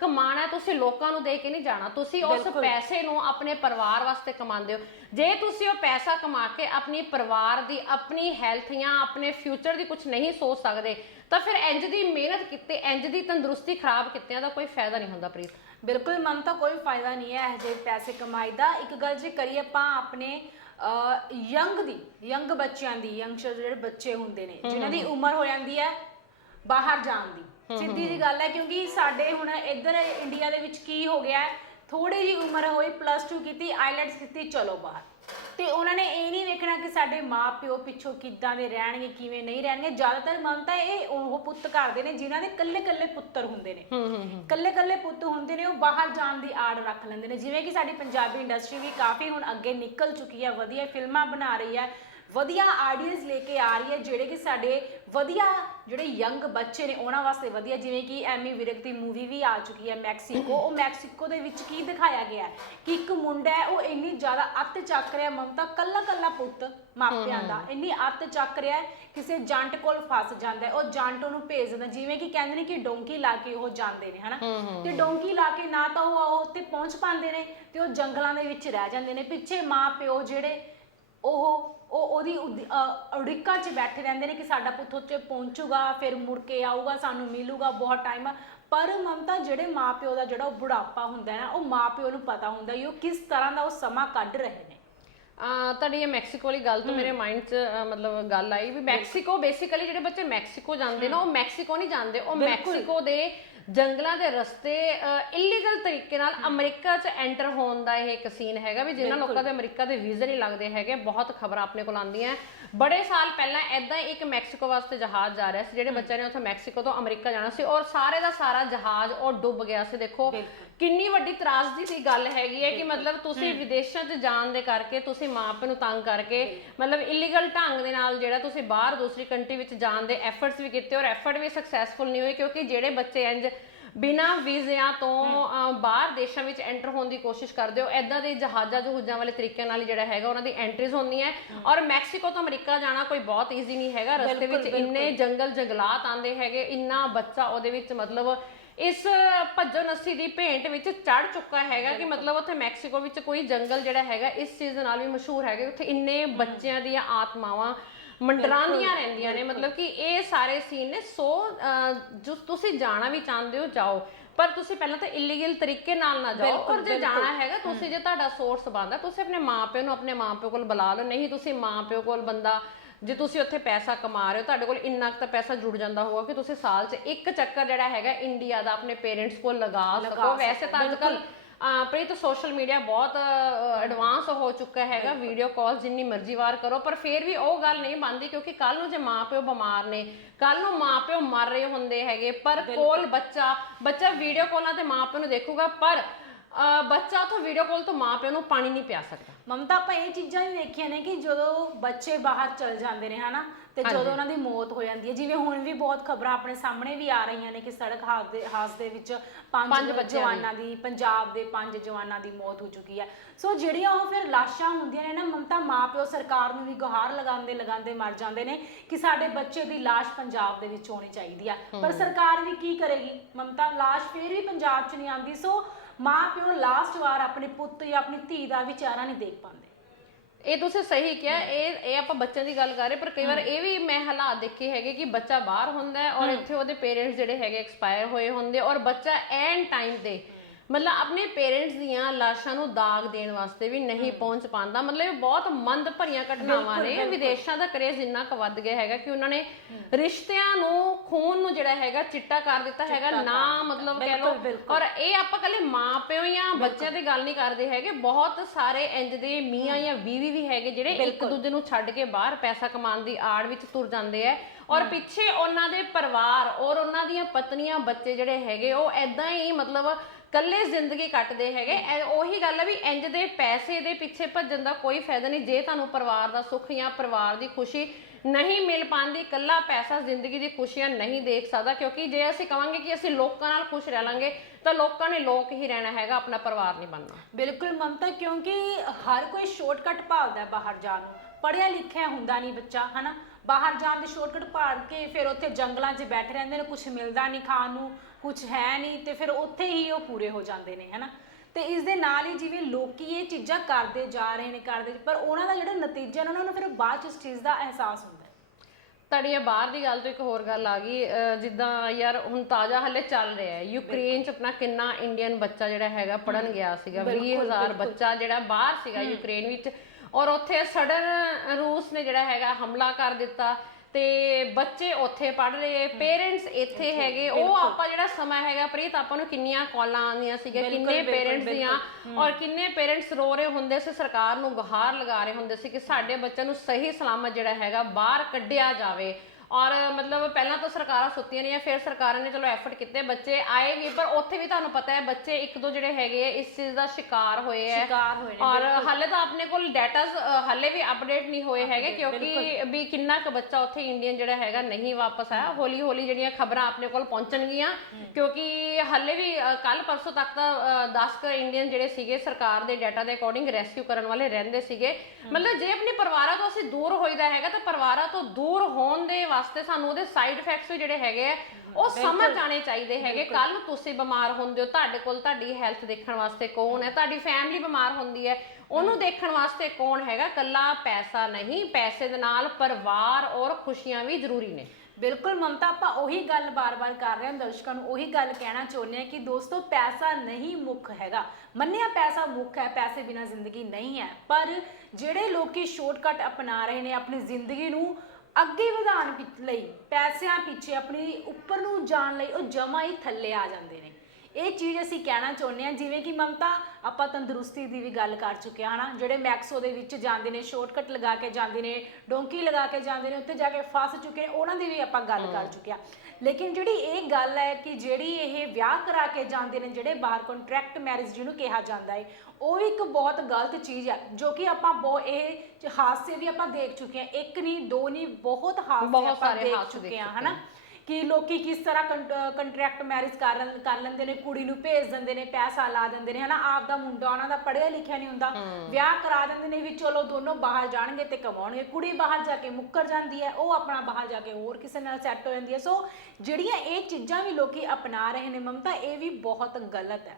ਕਮਾਣਾ ਤੁਸੀਂ ਲੋਕਾਂ ਨੂੰ ਦੇ ਕੇ ਨਹੀਂ ਜਾਣਾ, ਤੁਸੀਂ ਉਸ ਪੈਸੇ ਨੂੰ ਆਪਣੇ ਪਰਿਵਾਰ ਵਾਸਤੇ ਕਮਾਉਂਦੇ ਹੋ। ਜੇ ਤੁਸੀਂ ਉਹ ਪੈਸਾ ਕਮਾ ਕੇ ਆਪਣੀ ਪਰਿਵਾਰ ਦੀ, ਆਪਣੀ ਹੈਲਥ ਜਾਂ ਆਪਣੇ ਫਿਊਚਰ ਦੀ ਕੁਝ ਨਹੀਂ ਸੋਚ ਸਕਦੇ ਤਾਂ ਫਿਰ ਇੰਜ ਦੀ ਮਿਹਨਤ ਕੀਤੇ, ਇੰਜ ਦੀ ਤੰਦਰੁਸਤੀ ਖਰਾਬ ਕੀਤਿਆਂ ਦਾ ਕੋਈ ਫਾਇਦਾ ਨਹੀਂ ਹੁੰਦਾ। ਪ੍ਰੀਤ ਬਿਲਕੁਲ ਮਮਤਾ, ਕੋਈ ਫਾਇਦਾ ਨਹੀਂ ਹੈ ਜੇ ਪੈਸੇ ਕਮਾਈ ਦਾ। ਇੱਕ ਗੱਲ ਜੇ ਕਰੀਏ ਆਪਾਂ ਆਪਣੇ ਯੰਗ ਬੱਚਿਆਂ ਦੀ, ਯੰਗਸਟਰ ਜਿਹੜੇ ਬੱਚੇ ਹੁੰਦੇ ਨੇ ਜਿਨ੍ਹਾਂ ਦੀ ਉਮਰ ਹੋ ਜਾਂਦੀ ਹੈ ਬਾਹਰ ਜਾਣ ਦੀ, ਸਿੱਧੀ ਜੀ ਗੱਲ ਹੈ। ਕਿਉਂਕਿ ਸਾਡੇ ਹੁਣ ਇੱਧਰ ਇੰਡੀਆ ਦੇ ਵਿੱਚ ਕੀ ਹੋ ਗਿਆ, ਥੋੜੀ ਜੀ ਉਮਰ ਹੋਈ, +2 ਕੀਤੀ, ਆਈਲੈਟਸ ਕੀਤੀ, ਚਲੋ ਬਾਹਰ। ਤੇ ਉਹਨਾਂ ਨੇ ਇਹ ਨਹੀਂ ਵੇਖਣਾ ਕਿ ਸਾਡੇ ਮਾਂ ਪਿਓ ਪਿੱਛੋਂ ਕਿੱਦਾਂ ਦੇ ਰਹਿਣਗੇ, ਕਿਵੇਂ ਨਹੀਂ ਰਹਿਣਗੇ। ਜ਼ਿਆਦਾਤਰ ਮਮਤਾ ਇਹ ਉਹ ਪੁੱਤ ਕਰਦੇ ਨੇ ਜਿਨ੍ਹਾਂ ਦੇ ਕੱਲੇ ਪੁੱਤਰ ਹੁੰਦੇ ਨੇ, ਕੱਲੇ ਪੁੱਤ ਹੁੰਦੇ ਨੇ, ਉਹ ਬਾਹਰ ਜਾਣ ਦੀ ਆੜ ਰੱਖ ਲੈਂਦੇ ਨੇ। ਜਿਵੇਂ ਕਿ ਸਾਡੀ ਪੰਜਾਬੀ ਇੰਡਸਟਰੀ ਵੀ ਕਾਫੀ ਹੁਣ ਅੱਗੇ ਨਿਕਲ ਚੁੱਕੀ ਹੈ, ਵਧੀਆ ਫਿਲਮਾਂ ਬਣਾ ਰਹੀ ਹੈ, ਵਧੀਆ ਆਈਡੀਆਜ਼ ਲੈ ਕੇ ਆ ਰਹੀ ਹੈ ਜਿਹੜੇ ਕਿ ਸਾਡੇ ਵਧੀਆ ਜਿਹੜੇ ਯੰਗ ਬੱਚੇ ਨੇ ਉਹਨਾਂ ਵਾਸਤੇ ਵਧੀਆ। ਜਿਵੇਂ ਕਿ ਐਮੀ ਵਿਰਕ ਦੀ ਮੂਵੀ ਵੀ ਆ ਚੁੱਕੀ ਹੈ ਮੈਕਸੀਕੋ। ਉਹ ਮੈਕਸੀਕੋ ਦੇ ਵਿੱਚ ਕੀ ਦਿਖਾਇਆ ਗਿਆ ਕਿ ਇੱਕ ਮੁੰਡਾ ਹੈ, ਉਹ ਇੰਨੀ ਜ਼ਿਆਦਾ ਅੱਤ ਚੱਕ ਰਿਹਾ ਮਮਤਾ, ਕੱਲਾ ਪੁੱਤ ਮਾਪਿਆਂ ਦਾ, ਇੰਨੀ ਅੱਤ ਚੱਕ ਰਿਹਾ ਕਿਸੇ ਜੰਟ ਕੋਲ ਫਸ ਜਾਂਦਾ ਹੈ, ਉਹ ਜੰਟ ਉਹਨੂੰ ਭੇਜ ਦਿੰਦਾ। ਜਿਵੇਂ ਕਿ ਕਹਿੰਦੇ ਨੇ ਕਿ ਡੋਂਕੀ ਲਾ ਕੇ ਉਹ ਜਾਂਦੇ ਨੇ ਹਨਾ, ਤੇ ਡੋਂਕੀ ਲਾ ਕੇ ਨਾ ਤਾਂ ਉਹ ਉੱਤੇ ਪਹੁੰਚ ਪਾਉਂਦੇ ਨੇ ਤੇ ਉਹ ਜੰਗਲਾਂ ਦੇ ਵਿੱਚ ਰਹਿ ਜਾਂਦੇ ਨੇ। ਪਿੱਛੇ ਮਾਂ ਪਿਓ ਜਿਹੜੇ ਉਹਦੀ ਉਡੀਕਾਂ 'ਚ ਬੈਠੇ ਰਹਿੰਦੇ ਨੇ ਕਿ ਸਾਡਾ ਪੁੱਤ ਉੱਥੇ ਪਹੁੰਚੂਗਾ, ਫਿਰ ਮੁੜ ਕੇ ਆਊਗਾ, ਸਾਨੂੰ ਮਿਲੂਗਾ, ਬਹੁਤ ਟਾਈਮ ਆ। ਪਰ ਮਮਤਾ ਜਿਹੜੇ ਮਾਂ ਪਿਓ ਦਾ ਜਿਹੜਾ ਉਹ ਬੁਢਾਪਾ ਹੁੰਦਾ ਹੈ ਨਾ, ਉਹ ਮਾਂ ਪਿਓ ਨੂੰ ਪਤਾ ਹੁੰਦਾ ਕਿ ਉਹ ਕਿਸ ਤਰ੍ਹਾਂ ਦਾ ਉਹ ਸਮਾਂ ਕੱਢ ਰਹੇ ਨੇ। ਤੁਹਾਡੀ ਇਹ ਮੈਕਸੀਕੋ ਵਾਲੀ ਗੱਲ ਤੋਂ ਮੇਰੇ ਮਾਈਂਡ 'ਚ ਮਤਲਬ ਗੱਲ ਆਈ ਵੀ ਮੈਕਸੀਕੋ ਬੇਸਿਕਲੀ ਜਿਹੜੇ ਬੱਚੇ ਮੈਕਸੀਕੋ ਜਾਂਦੇ ਨੇ ਉਹ ਮੈਕਸੀਕੋ ਨਹੀਂ ਜਾਂਦੇ, ਉਹ ਮੈਕਸੀਕੋ ਦੇ ਜੰਗਲਾਂ ਦੇ ਰਸਤੇ ਇਲੀਗਲ ਤਰੀਕੇ ਨਾਲ ਅਮਰੀਕਾ 'ਚ ਐਂਟਰ ਹੋਣ ਦਾ ਇਹ ਇੱਕ ਸੀਨ ਹੈਗਾ ਵੀ ਜਿਹਨਾਂ ਲੋਕਾਂ ਦੇ ਅਮਰੀਕਾ ਦੇ ਵੀਜ਼ੇ ਨਹੀਂ ਲੱਗਦੇ ਹੈਗੇ। ਬਹੁਤ ਖਬਰਾਂ ਆਪਣੇ ਕੋਲ ਆਉਂਦੀਆਂ। ਬੜੇ ਸਾਲ ਪਹਿਲਾਂ ਏਦਾਂ ਇੱਕ ਮੈਕਸੀਕੋ ਵਾਸਤੇ ਜਹਾਜ਼ ਜਾ ਰਿਹਾ ਸੀ, ਜਿਹੜੇ ਬੱਚਿਆਂ ਨੇ ਉੱਥੇ ਮੈਕਸੀਕੋ ਤੋਂ ਅਮਰੀਕਾ ਜਾਣਾ ਸੀ ਔਰ ਸਾਰੇ ਦਾ ਸਾਰਾ ਜਹਾਜ਼ ਉਹ ਡੁੱਬ ਗਿਆ ਸੀ। ਦੇਖੋ ਕਿੰਨੀ ਵੱਡੀ ਤਰਾਸਦੀ ਦੀ ਗੱਲ ਹੈਗੀ ਹੈ ਕਿ ਮਤਲਬ ਤੁਸੀਂ ਵਿਦੇਸ਼ਾਂ 'ਚ ਜਾਣ ਦੇ ਕਰਕੇ ਤੁਸੀਂ ਮਾਂ ਪਿਓ ਨੂੰ ਤੰਗ ਕਰਕੇ ਮਤਲਬ ਇਲੀਗਲ ਢੰਗ ਦੇ ਨਾਲ ਜਿਹੜਾ ਤੁਸੀਂ ਬਾਹਰ ਦੂਸਰੀ ਕੰਟਰੀ ਵਿੱਚ ਜਾਣ ਦੇ ਐਫਰਟਸ ਵੀ ਕੀਤੇ ਔਰ ਐਫਰਟ ਵੀ ਸਕਸੈਸਫੁਲ ਨਹੀਂ ਹੋਏ, ਕਿਉਂਕਿ ਜਿਹੜੇ ਬੱਚੇ ਇੰਜ ਬਿਨਾਂ ਵੀਜ਼ਿਆਂ ਤੋਂ ਬਾਹਰ ਦੇਸ਼ਾਂ ਵਿੱਚ ਐਂਟਰ ਹੋਣ ਦੀ ਕੋਸ਼ਿਸ਼ ਕਰਦੇ ਹੋ, ਐਦਾਂ ਦੇ ਜਹਾਜ਼ਾਂ ਵਾਲੇ ਤਰੀਕੇ ਨਾਲ ਜਿਹੜਾ ਹੈਗਾ ਉਹਨਾਂ ਦੀ ਐਂਟਰੀਜ਼ ਹੁੰਦੀ ਹੈ। ਔਰ ਮੈਕਸੀਕੋ ਤੋਂ ਅਮਰੀਕਾ ਜਾਣਾ ਕੋਈ ਬਹੁਤ ਈਜ਼ੀ ਨਹੀਂ ਹੈਗਾ, ਰਸਤੇ ਵਿੱਚ ਇੰਨੇ ਜੰਗਲਾਤ ਆਉਂਦੇ ਹੈਗੇ, ਇੰਨਾ ਬੱਚਾ ਉਹਦੇ ਵਿੱਚ ਮਤਲਬ ਇਸ ਭੱਜੋ ਨੱਸੀ ਦੀ ਭੇਂਟ ਵਿੱਚ ਚੜ ਚੁੱਕਾ ਹੈਗਾ ਕਿ ਮਤਲਬ ਉੱਥੇ ਮੈਕਸੀਕੋ ਵਿੱਚ ਕੋਈ ਜੰਗਲ ਜਿਹੜਾ ਹੈਗਾ ਇਸ ਚੀਜ਼ ਦੇ ਨਾਲ ਵੀ ਮਸ਼ਹੂਰ ਹੈਗੇ, ਉੱਥੇ ਇੰਨੇ ਬੱਚਿਆਂ ਦੀਆਂ ਆਤਮਾਵਾਂ ਮੰਡਰਾਉਂਦੀਆਂ ਰਹਿੰਦੀਆਂ ਨੇ। ਮਤਲਬ ਕਿ ਇਹ ਸਾਰੇ ਸੀਨ ਨੇ। ਸੋ ਜੋ ਤੁਸੀਂ ਜਾਣਾ ਵੀ ਚਾਹੁੰਦੇ ਹੋ ਜਾਓ, ਪਰ ਤੁਸੀਂ ਪਹਿਲਾਂ ਤਾਂ ਇਲੀਗਲ ਤਰੀਕੇ ਨਾਲ ਨਾ ਜਾਓ। ਔਰ ਜੇ ਜਾਣਾ ਹੈਗਾ ਤੁਸੀਂ, ਜੇ ਤੁਹਾਡਾ ਸੋਰਸ ਬਣਦਾ, ਤੁਸੀਂ ਆਪਣੇ ਮਾਪਿਓ ਨੂੰ ਆਪਣੇ ਮਾਪਿਓ ਕੋਲ ਬੁਲਾ ਲਓ। ਨਹੀਂ ਤੁਸੀਂ ਮਾਪਿਓ ਕੋਲ ਬੰਦਾ, ਜੇ ਤੁਸੀਂ ਉੱਥੇ ਪੈਸਾ ਕਮਾ ਰਹੇ ਹੋ, ਤੁਹਾਡੇ ਕੋਲ ਇੰਨਾ ਕੁ ਤਾਂ ਪੈਸਾ ਜੁੜ ਜਾਂਦਾ ਹੋਊਗਾ ਕਿ ਤੁਸੀਂ ਸਾਲ 'ਚ ਇੱਕ ਚੱਕਰ ਜਿਹੜਾ ਹੈਗਾ ਇੰਡੀਆ ਦਾ ਆਪਣੇ ਪੇਰੈਂਟਸ ਕੋਲ ਲਗਾ ਸਕੋ। ਵੈਸੇ ਤਾਂ ਅੱਜ ਕੱਲ੍ਹ ਪ੍ਰੀਤ ਸੋਸ਼ਲ ਮੀਡੀਆ ਬਹੁਤ ਐਡਵਾਂਸ ਹੋ ਚੁੱਕਾ ਹੈਗਾ, ਵੀਡੀਓ ਕਾਲ ਜਿੰਨੀ ਮਰਜ਼ੀ ਵਾਰ ਕਰੋ, ਪਰ ਫਿਰ ਵੀ ਉਹ ਗੱਲ ਨਹੀਂ ਬਣਦੀ ਕਿਉਂਕਿ ਕੱਲ ਨੂੰ ਜੇ ਮਾਪਿਓ ਬਿਮਾਰ ਨੇ, ਕੱਲ ਨੂੰ ਮਾਪਿਓ ਮਰ ਰਹੇ ਹੁੰਦੇ ਹੈਗੇ, ਪਰ ਕੋਲ ਬੱਚਾ ਵੀਡੀਓ ਕਾਲਾਂ ਤੇ ਮਾਪਿਓ ਨੂੰ ਦੇਖੂਗਾ, ਪਰ ਬੱਚਾ ਉਥੋਂ ਵੀਡੀਓ ਕਾਲ ਤੋਂ ਮਾਪਿਓ ਨੂੰ ਪਾਣੀ ਨਹੀਂ ਪਿਆ ਸਕਦਾ। ਮਮਤਾ ਆਪਾਂ ਇਹ ਚੀਜ਼ਾਂ ਵੀ ਦੇਖੀਆਂ ਨੇ ਕਿ ਜਦੋਂ ਬੱਚੇ ਬਾਹਰ ਚਲ ਜਾਂਦੇ ਨੇ ਹਨਾ, ਤੇ ਜਦੋਂ ਉਹਨਾਂ ਦੀ ਮੌਤ ਹੋ ਜਾਂਦੀ ਹੈ, ਜਿਵੇਂ ਹੁਣ ਵੀ ਬਹੁਤ ਖਬਰਾਂ ਆਪਣੇ ਸਾਹਮਣੇ ਵੀ ਆ ਰਹੀਆਂ ਨੇ ਕਿ ਸੜਕ ਹਾਦਸੇ ਵਿੱਚ 5 ਜਵਾਨਾਂ ਦੀ, ਪੰਜਾਬ ਦੇ 5 ਜਵਾਨਾਂ ਦੀ ਮੌਤ ਹੋ ਚੁੱਕੀ ਹੈ। ਸੋ ਜਿਹੜੀਆਂ ਉਹ ਫਿਰ ਲਾਸ਼ਾਂ ਹੁੰਦੀਆਂ ਨੇ ਨਾ ਮਮਤਾ, ਮਾਪਿਓ ਸਰਕਾਰ ਨੂੰ ਵੀ ਗੁਹਾਰ ਲਗਾਉਂਦੇ ਮਰ ਜਾਂਦੇ ਨੇ ਕਿ ਸਾਡੇ ਬੱਚੇ ਦੀ ਲਾਸ਼ ਪੰਜਾਬ ਦੇ ਵਿੱਚ ਹੋਣੀ ਚਾਹੀਦੀ ਆ, ਪਰ ਸਰਕਾਰ ਵੀ ਕੀ ਕਰੇਗੀ ਮਮਤਾ, ਲਾਸ਼ ਫਿਰ ਵੀ ਪੰਜਾਬ 'ਚ ਨਹੀਂ ਆਉਂਦੀ। ਸੋ ਮਾਂ ਪਿਓ ਲਾਸਟ ਵਾਰ ਆਪਣੇ ਪੁੱਤ ਜਾਂ ਆਪਣੀ ਧੀ ਦਾ ਵੀ ਚਿਹਰਾ ਨਹੀਂ ਦੇਖ ਪਾਉਂਦੇ। ਇਹ ਤੁਸੀਂ ਸਹੀ ਕਿਹਾ। ਇਹ ਆਪਾਂ ਬੱਚਿਆਂ ਦੀ ਗੱਲ ਕਰ ਰਹੇ, ਪਰ ਕਈ ਵਾਰ ਇਹ ਵੀ ਮੈਂ ਹਾਲਾਤ ਦੇਖੇ ਹੈਗੇ ਕਿ ਬੱਚਾ ਬਾਹਰ ਹੁੰਦਾ ਹੈ ਔਰ ਇੱਥੇ ਉਹਦੇ ਪੇਰੈਂਟਸ ਜਿਹੜੇ ਹੈਗੇ ਐਕਸਪਾਇਰ ਹੋਏ ਹੁੰਦੇ, ਔਰ ਬੱਚਾ ਐਨ ਟਾਈਮ ਤੇ ਮਤਲਬ ਆਪਣੇ ਪੇਰੈਂਟਸ ਦੀਆਂ ਲਾਸ਼ਾਂ ਨੂੰ ਦਾਗ ਦੇਣ ਵਾਸਤੇ ਵੀ ਨਹੀਂ ਪਹੁੰਚ ਪਾਉਂਦਾ। ਮਤਲਬ ਇਹ ਬਹੁਤ ਮੰਦ ਭਰੀਆਂ ਘਟਨਾਵਾਂ ਨੇ। ਵਿਦੇਸ਼ਾਂ ਦਾ ਕਰੇਜ਼ ਇੰਨਾ ਕੁ ਵੱਧ ਗਿਆ ਹੈਗਾ ਕਿ ਉਹਨਾਂ ਨੇ ਰਿਸ਼ਤਿਆਂ ਨੂੰ, ਖੂਨ ਨੂੰ ਜਿਹੜਾ ਹੈਗਾ ਚਿੱਟਾ ਕਰ ਦਿੱਤਾ ਹੈਗਾ ਨਾ, ਮਤਲਬ ਕਹਿ ਲਓ। ਔਰ ਇਹ ਆਪਾਂ ਕੱਲੇ ਮਾਂ ਪਿਓ ਜਾਂ ਬੱਚਿਆਂ ਦੀ ਗੱਲ ਨਹੀਂ ਕਰਦੇ ਹੈਗੇ, ਬਹੁਤ ਸਾਰੇ ਇੰਜ ਦੇ ਮੀਆਂ ਜਾਂ ਬੀਵੀ ਵੀ ਹੈਗੇ ਜਿਹੜੇ ਇੱਕ ਦੂਜੇ ਨੂੰ ਛੱਡ ਕੇ ਬਾਹਰ ਪੈਸਾ ਕਮਾਉਣ ਦੀ ਆੜ ਵਿੱਚ ਤੁਰ ਜਾਂਦੇ ਆ, ਔਰ ਪਿੱਛੇ ਉਹਨਾਂ ਦੇ ਪਰਿਵਾਰ ਔਰ ਉਹਨਾਂ ਦੀਆਂ ਪਤਨੀਆਂ ਬੱਚੇ ਜਿਹੜੇ ਹੈਗੇ ਉਹ ਏਦਾਂ ਹੀ ਮਤਲਬ ਕੱਲੇ ਜ਼ਿੰਦਗੀ ਕੱਟਦੇ ਹੈਗੇ। ਉਹੀ ਗੱਲ ਹੈ ਵੀ ਇੰਜ ਦੇ ਪੈਸੇ ਦੇ ਪਿੱਛੇ ਭੱਜਣ ਦਾ ਕੋਈ ਫਾਇਦਾ ਨਹੀਂ ਜੇ ਤੁਹਾਨੂੰ ਪਰਿਵਾਰ ਦਾ ਸੁੱਖ ਜਾਂ ਪਰਿਵਾਰ ਦੀ ਖੁਸ਼ੀ ਨਹੀਂ ਮਿਲ ਪਾਉਂਦੀ। ਕੱਲਾ ਪੈਸਾ ਜ਼ਿੰਦਗੀ ਦੀ ਖੁਸ਼ੀਆਂ ਨਹੀਂ ਦੇਖ ਸਕਦਾ, ਕਿਉਂਕਿ ਜੇ ਅਸੀਂ ਕਹਾਂਗੇ ਕਿ ਅਸੀਂ ਲੋਕਾਂ ਨਾਲ ਖੁਸ਼ ਰਹਿ ਲਾਂਗੇ ਤਾਂ ਲੋਕਾਂ ਨੇ ਲੋਕ ਹੀ ਰਹਿਣਾ ਹੈਗਾ, ਆਪਣਾ ਪਰਿਵਾਰ ਨਹੀਂ ਬਣਨਾ। ਬਿਲਕੁਲ ਮਮਤਾ, ਕਿਉਂਕਿ ਹਰ ਕੋਈ ਸ਼ਾਰਟਕਟ ਭਾਲਦਾ ਬਾਹਰ ਜਾਣ ਨੂੰ। ਪੜ੍ਹਿਆ ਲਿਖਿਆ ਹੁੰਦਾ ਨਹੀਂ ਬੱਚਾ ਹਨਾ, ਬਾਹਰ ਜਾਣ ਦੇ ਸ਼ਾਰਟਕਟ ਭਾਲ ਕੇ ਫਿਰ ਉੱਥੇ ਜੰਗਲਾਂ 'ਚ ਬੈਠੇ ਰਹਿੰਦੇ ਨੇ, ਕੁਝ ਮਿਲਦਾ ਨਹੀਂ ਖਾਣ ਨੂੰ, ਕੁਝ ਹੈ ਨਹੀਂ, ਤੇ ਫਿਰ ਉੱਥੇ ਹੀ ਉਹ ਪੂਰੇ ਹੋ ਜਾਂਦੇ ਨੇ ਹਨਾ। ਤੇ ਇਸ ਦੇ ਨਾਲ ਹੀ ਜਿਵੇਂ ਲੋਕੀ ਇਹ ਚੀਜ਼ਾਂ ਕਰਦੇ ਜਾ ਰਹੇ ਨੇ, ਪਰ ਉਹਨਾਂ ਦਾ ਜਿਹੜਾ ਨਤੀਜਾ ਉਹਨਾਂ ਨੂੰ ਫਿਰ ਬਾਅਦ 'ਚ ਇਸ ਚੀਜ਼ ਦਾ ਅਹਿਸਾਸ ਹੁੰਦਾ। ਤੁਹਾਡੀ ਬਾਹਰ ਦੀ ਗੱਲ ਤੋਂ ਇੱਕ ਹੋਰ ਗੱਲ ਆ ਗਈ, ਜਿੱਦਾਂ ਯਾਰ ਹੁਣ ਤਾਜ਼ਾ ਹਲੇ ਚੱਲ ਰਿਹਾ ਹੈ ਯੂਕਰੇਨ 'ਚ ਆਪਣਾ ਕਿੰਨਾ ਇੰਡੀਅਨ ਬੱਚਾ ਜਿਹੜਾ ਹੈਗਾ ਪੜਨ ਗਿਆ ਸੀਗਾ, 20,000 ਬੱਚਾ ਜਿਹੜਾ ਬਾਹਰ ਸੀਗਾ ਯੂਕਰੇਨ ਵਿੱਚ, ਔਰ ਉੱਥੇ ਸਡਨ ਰੂਸ ਨੇ ਜਿਹੜਾ ਹੈਗਾ ਹਮਲਾ ਕਰ ਦਿੱਤਾ ਤੇ ਬੱਚੇ ਉੱਥੇ ਪੜ ਰਹੇ, ਪੇਰੈਂਟਸ ਇੱਥੇ ਹੈਗੇ। ਉਹ ਆਪਾਂ ਜਿਹੜਾ ਸਮਾਂ ਹੈਗਾ ਪ੍ਰੀਤ, ਆਪਾਂ ਨੂੰ ਕਿੰਨੀਆਂ ਕਾਲਾਂ ਆਉਂਦੀਆਂ ਸੀਗੀਆਂ, ਕਿੰਨੇ ਪੇਰੈਂਟਸ ਦੀਆਂ, ਔਰ ਕਿੰਨੇ ਪੇਰੈਂਟਸ ਰੋ ਰਹੇ ਹੁੰਦੇ ਸੀ, ਸਰਕਾਰ ਨੂੰ ਗੁਹਾਰ ਲਗਾ ਰਹੇ ਹੁੰਦੇ ਸੀ ਕਿ ਸਾਡੇ ਬੱਚਿਆਂ ਨੂੰ ਸਹੀ ਸਲਾਮਤ ਜਿਹੜਾ ਹੈਗਾ ਬਾਹਰ ਕੱਢਿਆ ਜਾਵੇ। ਔਰ ਮਤਲਬ ਪਹਿਲਾਂ ਤਾਂ ਸਰਕਾਰਾਂ ਸੁੱਤੀਆਂ ਨਹੀਂ, ਫਿਰ ਸਰਕਾਰਾਂ ਨੇ ਚਲੋ ਐਫਰਟ ਕੀਤੇ, ਬੱਚੇ ਆਏ ਵੀ, ਪਰ ਉੱਥੇ ਵੀ ਤੁਹਾਨੂੰ ਪਤਾ ਹੈ ਬੱਚੇ ਇੱਕ ਦੋ ਜਿਹੜੇ ਹੈਗੇ ਇਸ ਚੀਜ਼ ਦਾ ਸ਼ਿਕਾਰ ਹੋਏ ਹੈ। ਔਰ ਹਾਲੇ ਤਾਂ ਆਪਣੇ ਕੋਲ ਡਾਟਾਸ ਹਾਲੇ ਵੀ ਅਪਡੇਟ ਨਹੀਂ ਹੋਏ ਹੈਗੇ, ਕਿਉਂਕਿ ਵੀ ਕਿੰਨਾ ਕੁ ਬੱਚਾ ਉੱਥੇ ਇੰਡੀਅਨ ਜਿਹੜਾ ਹੈਗਾ ਨਹੀਂ ਵਾਪਸ ਆਇਆ। ਹੌਲੀ ਹੌਲੀ ਜਿਹੜੀਆਂ ਖਬਰਾਂ ਆਪਣੇ ਕੋਲ ਪਹੁੰਚਣਗੀਆਂ, ਕਿਉਂਕਿ ਹਾਲੇ ਵੀ ਕੱਲ ਪਰਸੋਂ ਤੱਕ ਤਾਂ 10 ਇੰਡੀਅਨ ਜਿਹੜੇ ਸੀਗੇ ਸਰਕਾਰ ਦੇ ਡਾਟਾ ਦੇ ਅਕੋਰਡਿੰਗ ਰੈਸਕਿਊ ਕਰਨ ਵਾਲੇ ਰਹਿੰਦੇ ਸੀਗੇ। ਮਤਲਬ ਜੇ ਆਪਣੇ ਪਰਿਵਾਰਾਂ ਤੋਂ ਅਸੀਂ ਦੂਰ ਹੋਈਦਾ ਹੈਗਾ ਤਾਂ ਪਰਿਵਾਰਾਂ ਤੋਂ ਦੂਰ ਹੋਣ ਦੇ ਵਾਸਤੇ ਸਾਨੂੰ ਉਹਦੇ ਸਾਈਡ ਇਫੈਕਟਸ ਵੀ ਜਿਹੜੇ ਹੈਗੇ ਆ ਉਹ ਸਮਝ ਜਾਣੇ ਚਾਹੀਦੇ ਹੈਗੇ। ਕੱਲ ਨੂੰ ਤੁਸੀਂ ਬਿਮਾਰ ਹੁੰਦੇ ਹੋ, ਤੁਹਾਡੇ ਕੋਲ ਤੁਹਾਡੀ ਹੈਲਥ ਦੇਖਣ ਵਾਸਤੇ ਕੌਣ ਹੈ, ਤੁਹਾਡੀ ਫੈਮਿਲੀ ਬਿਮਾਰ ਹੁੰਦੀ ਹੈ ਉਹਨੂੰ ਦੇਖਣ ਵਾਸਤੇ ਕੌਣ ਹੈਗਾ। ਕੱਲਾ ਪੈਸਾ ਨਹੀਂ, ਪੈਸੇ ਦੇ ਨਾਲ ਪਰਿਵਾਰ ਔਰ ਖੁਸ਼ੀਆਂ ਵੀ ਜ਼ਰੂਰੀ ਨੇ। ਬਿਲਕੁਲ ਮਮਤਾ, ਆਪਾਂ ਉਹੀ ਗੱਲ ਬਾਰ-ਬਾਰ ਕਰ ਰਹੇ ਹਾਂ, ਦਰਸ਼ਕਾਂ ਨੂੰ ਉਹੀ ਗੱਲ ਕਹਿਣਾ ਚਾਹੁੰਦੇ ਹਾਂ ਕਿ ਦੋਸਤੋ ਪੈਸਾ ਨਹੀਂ ਮੁੱਖ ਹੈਗਾ। ਮੰਨਿਆ ਪੈਸਾ ਮੁੱਖ ਹੈ, ਪੈਸੇ ਬਿਨਾਂ ਜ਼ਿੰਦਗੀ ਨਹੀਂ ਹੈ, ਪਰ ਜਿਹੜੇ ਲੋਕੀ ਸ਼ਾਰਟਕਟ ਅਪਣਾ ਰਹੇ ਨੇ ਆਪਣੀ ਜ਼ਿੰਦਗੀ ਨੂੰ ਅੱਗੇ ਵਧਾਉਣ ਲਈ, ਪੈਸਿਆਂ ਪਿੱਛੇ ਆਪਣੀ ਉੱਪਰ ਨੂੰ ਜਾਣ ਲਈ, ਉਹ ਜਮਾ ਹੀ ਥੱਲੇ ਆ ਜਾਂਦੇ ਨੇ। ਇਹ ਚੀਜ਼ ਅਸੀਂ ਕਹਿਣਾ ਚਾਹੁੰਦੇ ਹਾਂ। ਜਿਵੇਂ ਕਿ ਮਮਤਾ ਆਪਾਂ ਤੰਦਰੁਸਤੀ ਦੀ ਵੀ ਗੱਲ ਕਰ ਚੁੱਕੇ ਹਾਂ ਹਨਾ, ਜਿਹੜੇ ਮੈਕਸੋ ਦੇ ਵਿੱਚ ਜਾਂਦੇ ਨੇ, ਸ਼ਾਰਟਕਟ ਲਗਾ ਕੇ ਜਾਂਦੇ ਨੇ, ਡੋਂਕੀ ਲਗਾ ਕੇ ਜਾਂਦੇ ਨੇ, ਉੱਥੇ ਜਾ ਕੇ ਫਸ ਚੁੱਕੇ ਨੇ, ਉਹਨਾਂ ਦੀ ਵੀ ਆਪਾਂ ਗੱਲ ਕਰ ਚੁੱਕੇ ਹਾਂ। ਲੇਕਿਨ ਜਿਹੜੀ ਇਹ ਗੱਲ ਹੈ ਕਿ ਜਿਹੜੀ ਇਹ ਵਿਆਹ ਕਰਾ ਕੇ ਜਾਂਦੇ ਨੇ, ਜਿਹੜੇ ਬਾਹਰ ਕੰਟਰੈਕਟ ਮੈਰਿਜ ਜਿਹਨੂੰ ਕਿਹਾ ਜਾਂਦਾ ਹੈ, ਉਹ ਇੱਕ ਬਹੁਤ ਗਲਤ ਚੀਜ਼ ਹੈ, ਜੋ ਕਿ ਆਪਾਂ ਇਹ ਹਾਦਸੇ ਵੀ ਆਪਾਂ ਦੇਖ ਚੁੱਕੇ ਹਾਂ। ਇੱਕ ਨਹੀਂ, ਦੋ ਨਹੀਂ, ਬਹੁਤ ਹਾਦਸੇ ਆਪਾਂ ਦੇਖ ਚੁੱਕੇ ਹਾਂ ਹਨਾ। ਕਿ ਲੋਕੀ ਕਿਸ ਤਰ੍ਹਾਂ ਕੰਟਰੈਕਟ ਮੈਰਿਜ ਕਰ ਲੈਂਦੇ ਨੇ, ਕੁੜੀ ਨੂੰ ਭੇਜ ਦਿੰਦੇ ਨੇ, ਪੈਸਾ ਲਾ ਦਿੰਦੇ ਨੇ ਹਨਾ, ਆਪ ਦਾ ਮੁੰਡਾ ਉਹਨਾਂ ਦਾ ਪੜ੍ਹਿਆ ਲਿਖਿਆ ਨਹੀਂ ਹੁੰਦਾ, ਵਿਆਹ ਕਰਾ ਦਿੰਦੇ ਨੇ ਵੀ ਚਲੋ ਦੋਨੋਂ ਬਾਹਰ ਜਾਣਗੇ ਤੇ ਕਮਾਉਣਗੇ, ਕੁੜੀ ਬਾਹਰ ਜਾ ਕੇ ਮੁੱਕਰ ਜਾਂਦੀ ਹੈ, ਉਹ ਆਪਣਾ ਬਾਹਰ ਜਾ ਕੇ ਹੋਰ ਕਿਸੇ ਨਾਲ ਸੈੱਟ ਹੋ ਜਾਂਦੀ ਹੈ। ਸੋ ਜਿਹੜੀਆਂ ਇਹ ਚੀਜ਼ਾਂ ਵੀ ਲੋਕੀ ਅਪਣਾ ਰਹੇ ਨੇ ਮਮਤਾ, ਇਹ ਵੀ ਬਹੁਤ ਗਲਤ ਹੈ।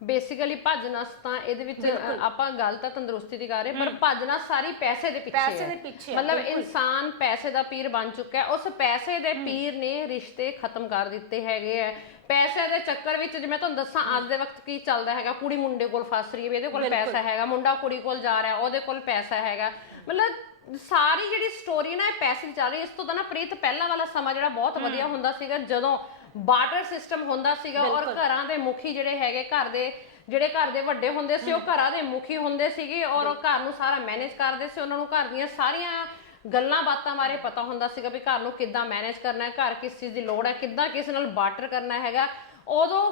ਬੇਸਿਕਲੀ ਭੱਜ ਨੱਸ ਤਾਂ ਇਹਦੇ ਵਿੱਚ ਆਪਾਂ ਗੱਲ ਤਾਂ ਤੰਦਰੁਸਤੀ ਦੀ ਕਰ ਰਹੇ, ਪਰ ਭੱਜ ਨੱਸ ਸਾਰੀ ਪੈਸੇ ਦੇ ਪਿੱਛੇ ਪੈਸੇ ਦੇ ਪਿੱਛੇ ਮਤਲਬ ਇਨਸਾਨ ਪੈਸੇ ਦਾ ਪੀਰ ਬਣ ਚੁੱਕਾ ਹੈ। ਉਸ ਪੈਸੇ ਦੇ ਪੀਰ ਨੇ ਰਿਸ਼ਤੇ ਖਤਮ ਕਰ ਦਿੱਤੇ ਹੈਗੇ ਆ। ਪੈਸੇ ਦੇ ਚੱਕਰ ਵਿੱਚ ਜੇ ਮੈਂ ਤੁਹਾਨੂੰ ਦੱਸਾਂ ਅੱਜ ਦੇ ਵਕਤ ਕੀ ਚੱਲਦਾ ਹੈਗਾ, ਕੁੜੀ ਮੁੰਡੇ ਕੋਲ ਫਸ ਰਹੀ ਹੈ, ਇਹਦੇ ਕੋਲ ਪੈਸਾ ਹੈਗਾ, ਮੁੰਡਾ ਕੁੜੀ ਕੋਲ ਜਾ ਰਿਹਾ ਉਹਦੇ ਕੋਲ ਪੈਸਾ ਹੈਗਾ, ਮਤਲਬ ਸਾਰੀ ਜਿਹੜੀ ਸਟੋਰੀ ਨਾ ਇਹ ਪੈਸੇ ਦੀ ਚੱਲ ਰਹੀ। ਇਸ ਤੋਂ ਤਾਂ ਨਾ ਪ੍ਰੀਤ ਪਹਿਲਾਂ ਵਾਲਾ ਸਮਾਂ ਜਿਹੜਾ ਬਹੁਤ ਵਧੀਆ ਹੁੰਦਾ ਸੀਗਾ, ਜਦੋਂ ਬਾਰਟਰ ਸਿਸਟਮ ਹੁੰਦਾ ਸੀਗਾ ਔਰ ਘਰਾਂ ਦੇ ਮੁਖੀ ਜਿਹੜੇ ਹੈਗੇ, ਘਰ ਦੇ ਵੱਡੇ ਹੁੰਦੇ ਸੀ, ਉਹ ਘਰਾਂ ਦੇ ਮੁਖੀ ਹੁੰਦੇ ਸੀਗੇ ਔਰ ਉਹ ਘਰ ਨੂੰ ਸਾਰਾ ਮੈਨੇਜ ਕਰਦੇ ਸੀ। ਉਹਨਾਂ ਨੂੰ ਘਰ ਦੀਆਂ ਸਾਰੀਆਂ ਗੱਲਾਂ ਬਾਤਾਂ ਬਾਰੇ ਪਤਾ ਹੁੰਦਾ ਸੀਗਾ ਵੀ ਘਰ ਨੂੰ ਕਿੱਦਾਂ ਮੈਨੇਜ ਕਰਨਾ ਹੈ, ਘਰ ਕਿਸ ਚੀਜ਼ ਦੀ ਲੋੜ ਹੈ, ਕਿੱਦਾਂ ਕਿਸੇ ਨਾਲ ਬਾਰਟਰ ਕਰਨਾ ਹੈਗਾ। ਉਦੋਂ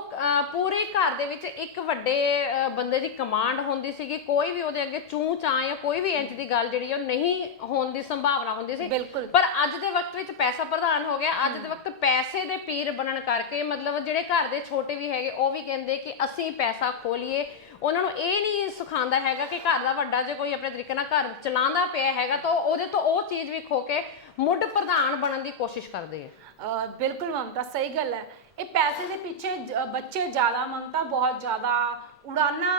ਪੂਰੇ ਘਰ ਦੇ ਵਿੱਚ ਇੱਕ ਵੱਡੇ ਬੰਦੇ ਦੀ ਕਮਾਂਡ ਹੁੰਦੀ ਸੀਗੀ, ਕੋਈ ਵੀ ਉਹਦੇ ਅੱਗੇ ਚੂੰ ਚਾਂ ਜਾਂ ਕੋਈ ਵੀ ਇੰਚ ਦੀ ਗੱਲ ਜਿਹੜੀ ਉਹ ਨਹੀਂ ਹੋਣ ਦੀ ਸੰਭਾਵਨਾ ਹੁੰਦੀ ਸੀ। ਬਿਲਕੁਲ। ਪਰ ਅੱਜ ਦੇ ਵਕਤ ਵਿੱਚ ਪੈਸਾ ਪ੍ਰਧਾਨ ਹੋ ਗਿਆ। ਅੱਜ ਦੇ ਵਕਤ ਪੈਸੇ ਦੇ ਪੀਰ ਬਣਨ ਕਰਕੇ ਮਤਲਬ ਜਿਹੜੇ ਘਰ ਦੇ ਛੋਟੇ ਵੀ ਹੈਗੇ ਉਹ ਵੀ ਕਹਿੰਦੇ ਕਿ ਅਸੀਂ ਪੈਸਾ ਖੋਲੀਏ। ਉਹਨਾਂ ਨੂੰ ਇਹ ਨਹੀਂ ਸਿਖਾਉਂਦਾ ਹੈਗਾ ਕਿ ਘਰ ਦਾ ਵੱਡਾ ਜੇ ਕੋਈ ਆਪਣੇ ਤਰੀਕੇ ਨਾਲ ਘਰ ਚਲਾਉਂਦਾ ਪਿਆ ਹੈਗਾ ਤਾਂ ਉਹਦੇ ਤੋਂ ਉਹ ਚੀਜ਼ ਵੀ ਖੋ ਕੇ ਮੁੱਢ ਪ੍ਰਧਾਨ ਬਣਨ ਦੀ ਕੋਸ਼ਿਸ਼ ਕਰਦੇ ਆ। ਬਿਲਕੁਲ ਮਮਤਾ, ਸਹੀ ਗੱਲ ਹੈ। ਇਹ ਪੈਸੇ ਦੇ ਪਿੱਛੇ ਬੱਚੇ ਜ਼ਿਆਦਾ ਮਮਤਾ ਬਹੁਤ ਜ਼ਿਆਦਾ ਉਡਾਨਾ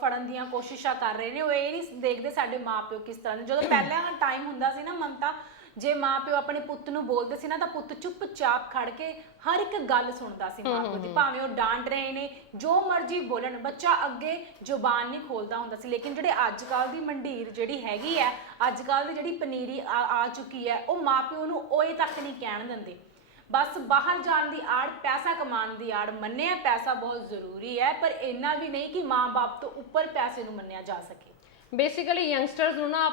ਫੜਨ ਦੀਆਂ ਕੋਸ਼ਿਸ਼ਾਂ ਕਰ ਰਹੇ ਨੇ। ਉਹ ਇਹ ਨਹੀਂ ਦੇਖਦੇ ਸਾਡੇ ਮਾਪਿਓ ਕਿਸ ਤਰ੍ਹਾਂ ਦੇ। ਜਦੋਂ ਪਹਿਲਾਂ ਟਾਈਮ ਹੁੰਦਾ ਸੀ ਨਾ ਮਮਤਾ, ਜੇ ਮਾਪਿਓ ਆਪਣੇ ਪੁੱਤ ਨੂੰ ਬੋਲਦੇ ਸੀ ਨਾ ਤਾਂ ਪੁੱਤ ਚੁੱਪਚਾਪ ਖੜ ਕੇ ਹਰ ਇੱਕ ਗੱਲ ਸੁਣਦਾ ਸੀ ਮਾਪਿਓ ਦੀ, ਭਾਵੇਂ ਉਹ ਡਾਂਟ ਰਹੇ ਨੇ, ਜੋ ਮਰਜ਼ੀ ਬੋਲਣ, ਬੱਚਾ ਅੱਗੇ ਜ਼ੁਬਾਨ ਨਹੀਂ ਖੋਲਦਾ ਹੁੰਦਾ ਸੀ। ਲੇਕਿਨ ਜਿਹੜੇ ਅੱਜ ਕੱਲ੍ਹ ਦੀ ਮੰਡੀਰ ਜਿਹੜੀ ਹੈਗੀ ਹੈ, ਅੱਜ ਕੱਲ੍ਹ ਦੀ ਜਿਹੜੀ ਪਨੀਰੀ ਆ ਚੁੱਕੀ ਹੈ, ਉਹ ਮਾਪਿਓ ਨੂੰ ਓਏ ਤੱਕ ਨਹੀਂ ਕਹਿਣ ਦਿੰਦੇ। ਬਸ ਬਾਹਰ ਜਾਣ ਦੀ ਆੜ, ਪੈਸਾ ਕਮਾਉਣ ਦੀ ਆੜ। ਮੰਨਿਆ ਪੈਸਾ ਬਹੁਤ ਜ਼ਰੂਰੀ ਹੈ, ਪਰ ਇੰਨਾ ਵੀ ਨਹੀਂ ਕਿ ਮਾਂ-ਬਾਪ ਤੋਂ ਉੱਪਰ ਪੈਸੇ ਨੂੰ ਮੰਨਿਆ ਜਾ ਸਕੇ। ਬੇਸਿਕਲੀ ਯੰਗਸਟਰਸ ਨੂੰ ਨਾ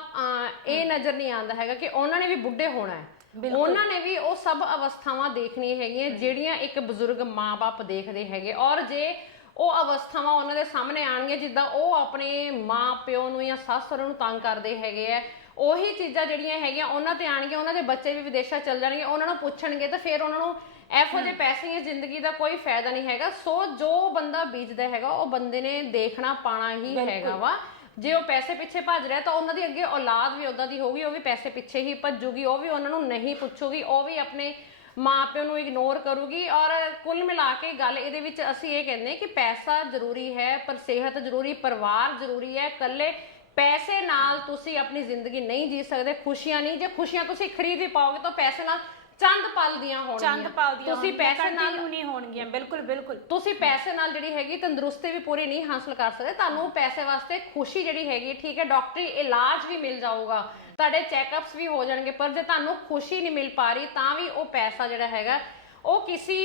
ਇਹ ਨਜ਼ਰ ਨਹੀਂ ਆਉਂਦਾ ਹੈਗਾ ਕਿ ਉਹਨਾਂ ਨੇ ਵੀ ਬੁੱਢੇ ਹੋਣਾ ਹੈ। ਉਹਨਾਂ ਨੇ ਵੀ ਉਹ ਸਭ ਅਵਸਥਾਵਾਂ ਦੇਖਣੀਆਂ ਹੈਗੀਆਂ ਜਿਹੜੀਆਂ ਇੱਕ ਬਜ਼ੁਰਗ ਮਾਂ-ਬਾਪ ਦੇਖਦੇ ਹੈਗੇ। ਔਰ ਜੇ ਉਹ ਅਵਸਥਾਵਾਂ ਉਹਨਾਂ ਦੇ ਸਾਹਮਣੇ ਆਣਗੀਆਂ ਜਿੱਦਾਂ ਉਹ ਆਪਣੇ ਮਾਂ-ਪਿਓ ਨੂੰ ਜਾਂ ਸੱਸ ਨੂੰ ਤੰਗ ਕਰਦੇ ਹੈਗੇ ਆ, ਉਹੀ ਚੀਜ਼ਾਂ ਜਿਹੜੀਆਂ ਹੈਗੀਆਂ ਉਹਨਾਂ ਤੇ ਆਣਗੀਆਂ। ਉਹਨਾਂ ਦੇ ਬੱਚੇ ਵੀ ਵਿਦੇਸ਼ਾਂ ਚੱਲ ਜਾਣਗੇ, ਉਹਨਾਂ ਨੂੰ ਪੁੱਛਣਗੇ ਤਾਂ ਫਿਰ ਉਹਨਾਂ ਨੂੰ ਇਹੋ ਜਿਹੇ ਪੈਸੇ ਦੀ ਜ਼ਿੰਦਗੀ ਦਾ ਕੋਈ ਫਾਇਦਾ ਨਹੀਂ ਹੈਗਾ। ਸੋ ਜੋ ਬੰਦਾ ਬੀਜਦਾ ਹੈਗਾ ਉਹ ਬੰਦੇ ਨੇ ਦੇਖਣਾ ਪਾਣਾ ਹੀ ਹੈਗਾ ਵਾ। ਜੇ ਉਹ ਪੈਸੇ ਪਿੱਛੇ ਭੱਜ ਰਿਹਾ ਤਾਂ ਉਹਨਾਂ ਦੀ ਅੱਗੇ ਔਲਾਦ ਵੀ ਉਦਾਂ ਦੀ ਹੋਊਗੀ, ਉਹ ਵੀ ਪੈਸੇ ਪਿੱਛੇ ਹੀ ਭੱਜੂਗੀ, ਉਹ ਵੀ ਉਹਨਾਂ ਨੂੰ ਨਹੀਂ ਪੁੱਛੂਗੀ, ਉਹ ਵੀ ਆਪਣੇ ਮਾਂ-ਪਿਓ ਨੂੰ ਇਗਨੋਰ ਕਰੂਗੀ। ਔਰ ਕੁੱਲ ਮਿਲਾ ਕੇ ਗੱਲ ਇਹਦੇ ਵਿੱਚ ਅਸੀਂ ਇਹ ਕਹਿੰਦੇ ਕਿ ਪੈਸਾ ਜ਼ਰੂਰੀ ਹੈ ਪਰ ਸਿਹਤ ਜ਼ਰੂਰੀ, ਪਰਿਵਾਰ ਜ਼ਰੂਰੀ ਹੈ। ਇਕੱਲੇ ਪੈਸੇ ਨਾਲ ਤੁਸੀਂ ਆਪਣੀ ਜ਼ਿੰਦਗੀ ਨਹੀਂ ਜੀ ਸਕਦੇ, ਖੁਸ਼ੀਆਂ ਨਹੀਂ। ਜੇ ਖੁਸ਼ੀਆਂ ਤੁਸੀਂ ਖਰੀਦ ਵੀ ਪਾਓਗੇ ਤਾਂ ਪੈਸੇ ਨਾਲ ਚੰਦ ਪਲ ਦੀਆਂ ਹੋਣਗੀਆਂ, ਤੁਸੀਂ ਪੈਸੇ ਨਾਲ ਨਹੀਂ ਹੋਣਗੀਆਂ। ਬਿਲਕੁਲ ਬਿਲਕੁਲ। ਤੁਸੀਂ ਪੈਸੇ ਨਾਲ ਜਿਹੜੀ ਹੈਗੀ ਤੰਦਰੁਸਤੀ ਵੀ ਪੂਰੀ ਨਹੀਂ ਹਾਸਲ ਕਰ ਸਕਦੇ। ਤੁਹਾਨੂੰ ਪੈਸੇ ਵਾਸਤੇ ਖੁਸ਼ੀ ਜਿਹੜੀ ਹੈਗੀ, ਠੀਕ ਹੈ, ਡਾਕਟਰੀ ਇਲਾਜ ਵੀ ਮਿਲ ਜਾਊਗਾ, ਤੁਹਾਡੇ ਚੈੱਕਅਪਸ ਵੀ ਹੋ ਜਾਣਗੇ, ਪਰ ਜੇ ਤੁਹਾਨੂੰ ਖੁਸ਼ੀ ਨਹੀਂ ਮਿਲ ਪਾ ਰਹੀ ਤਾਂ ਵੀ ਉਹ ਪੈਸਾ ਜਿਹੜਾ ਹੈਗਾ ਉਹ ਕਿਸੇ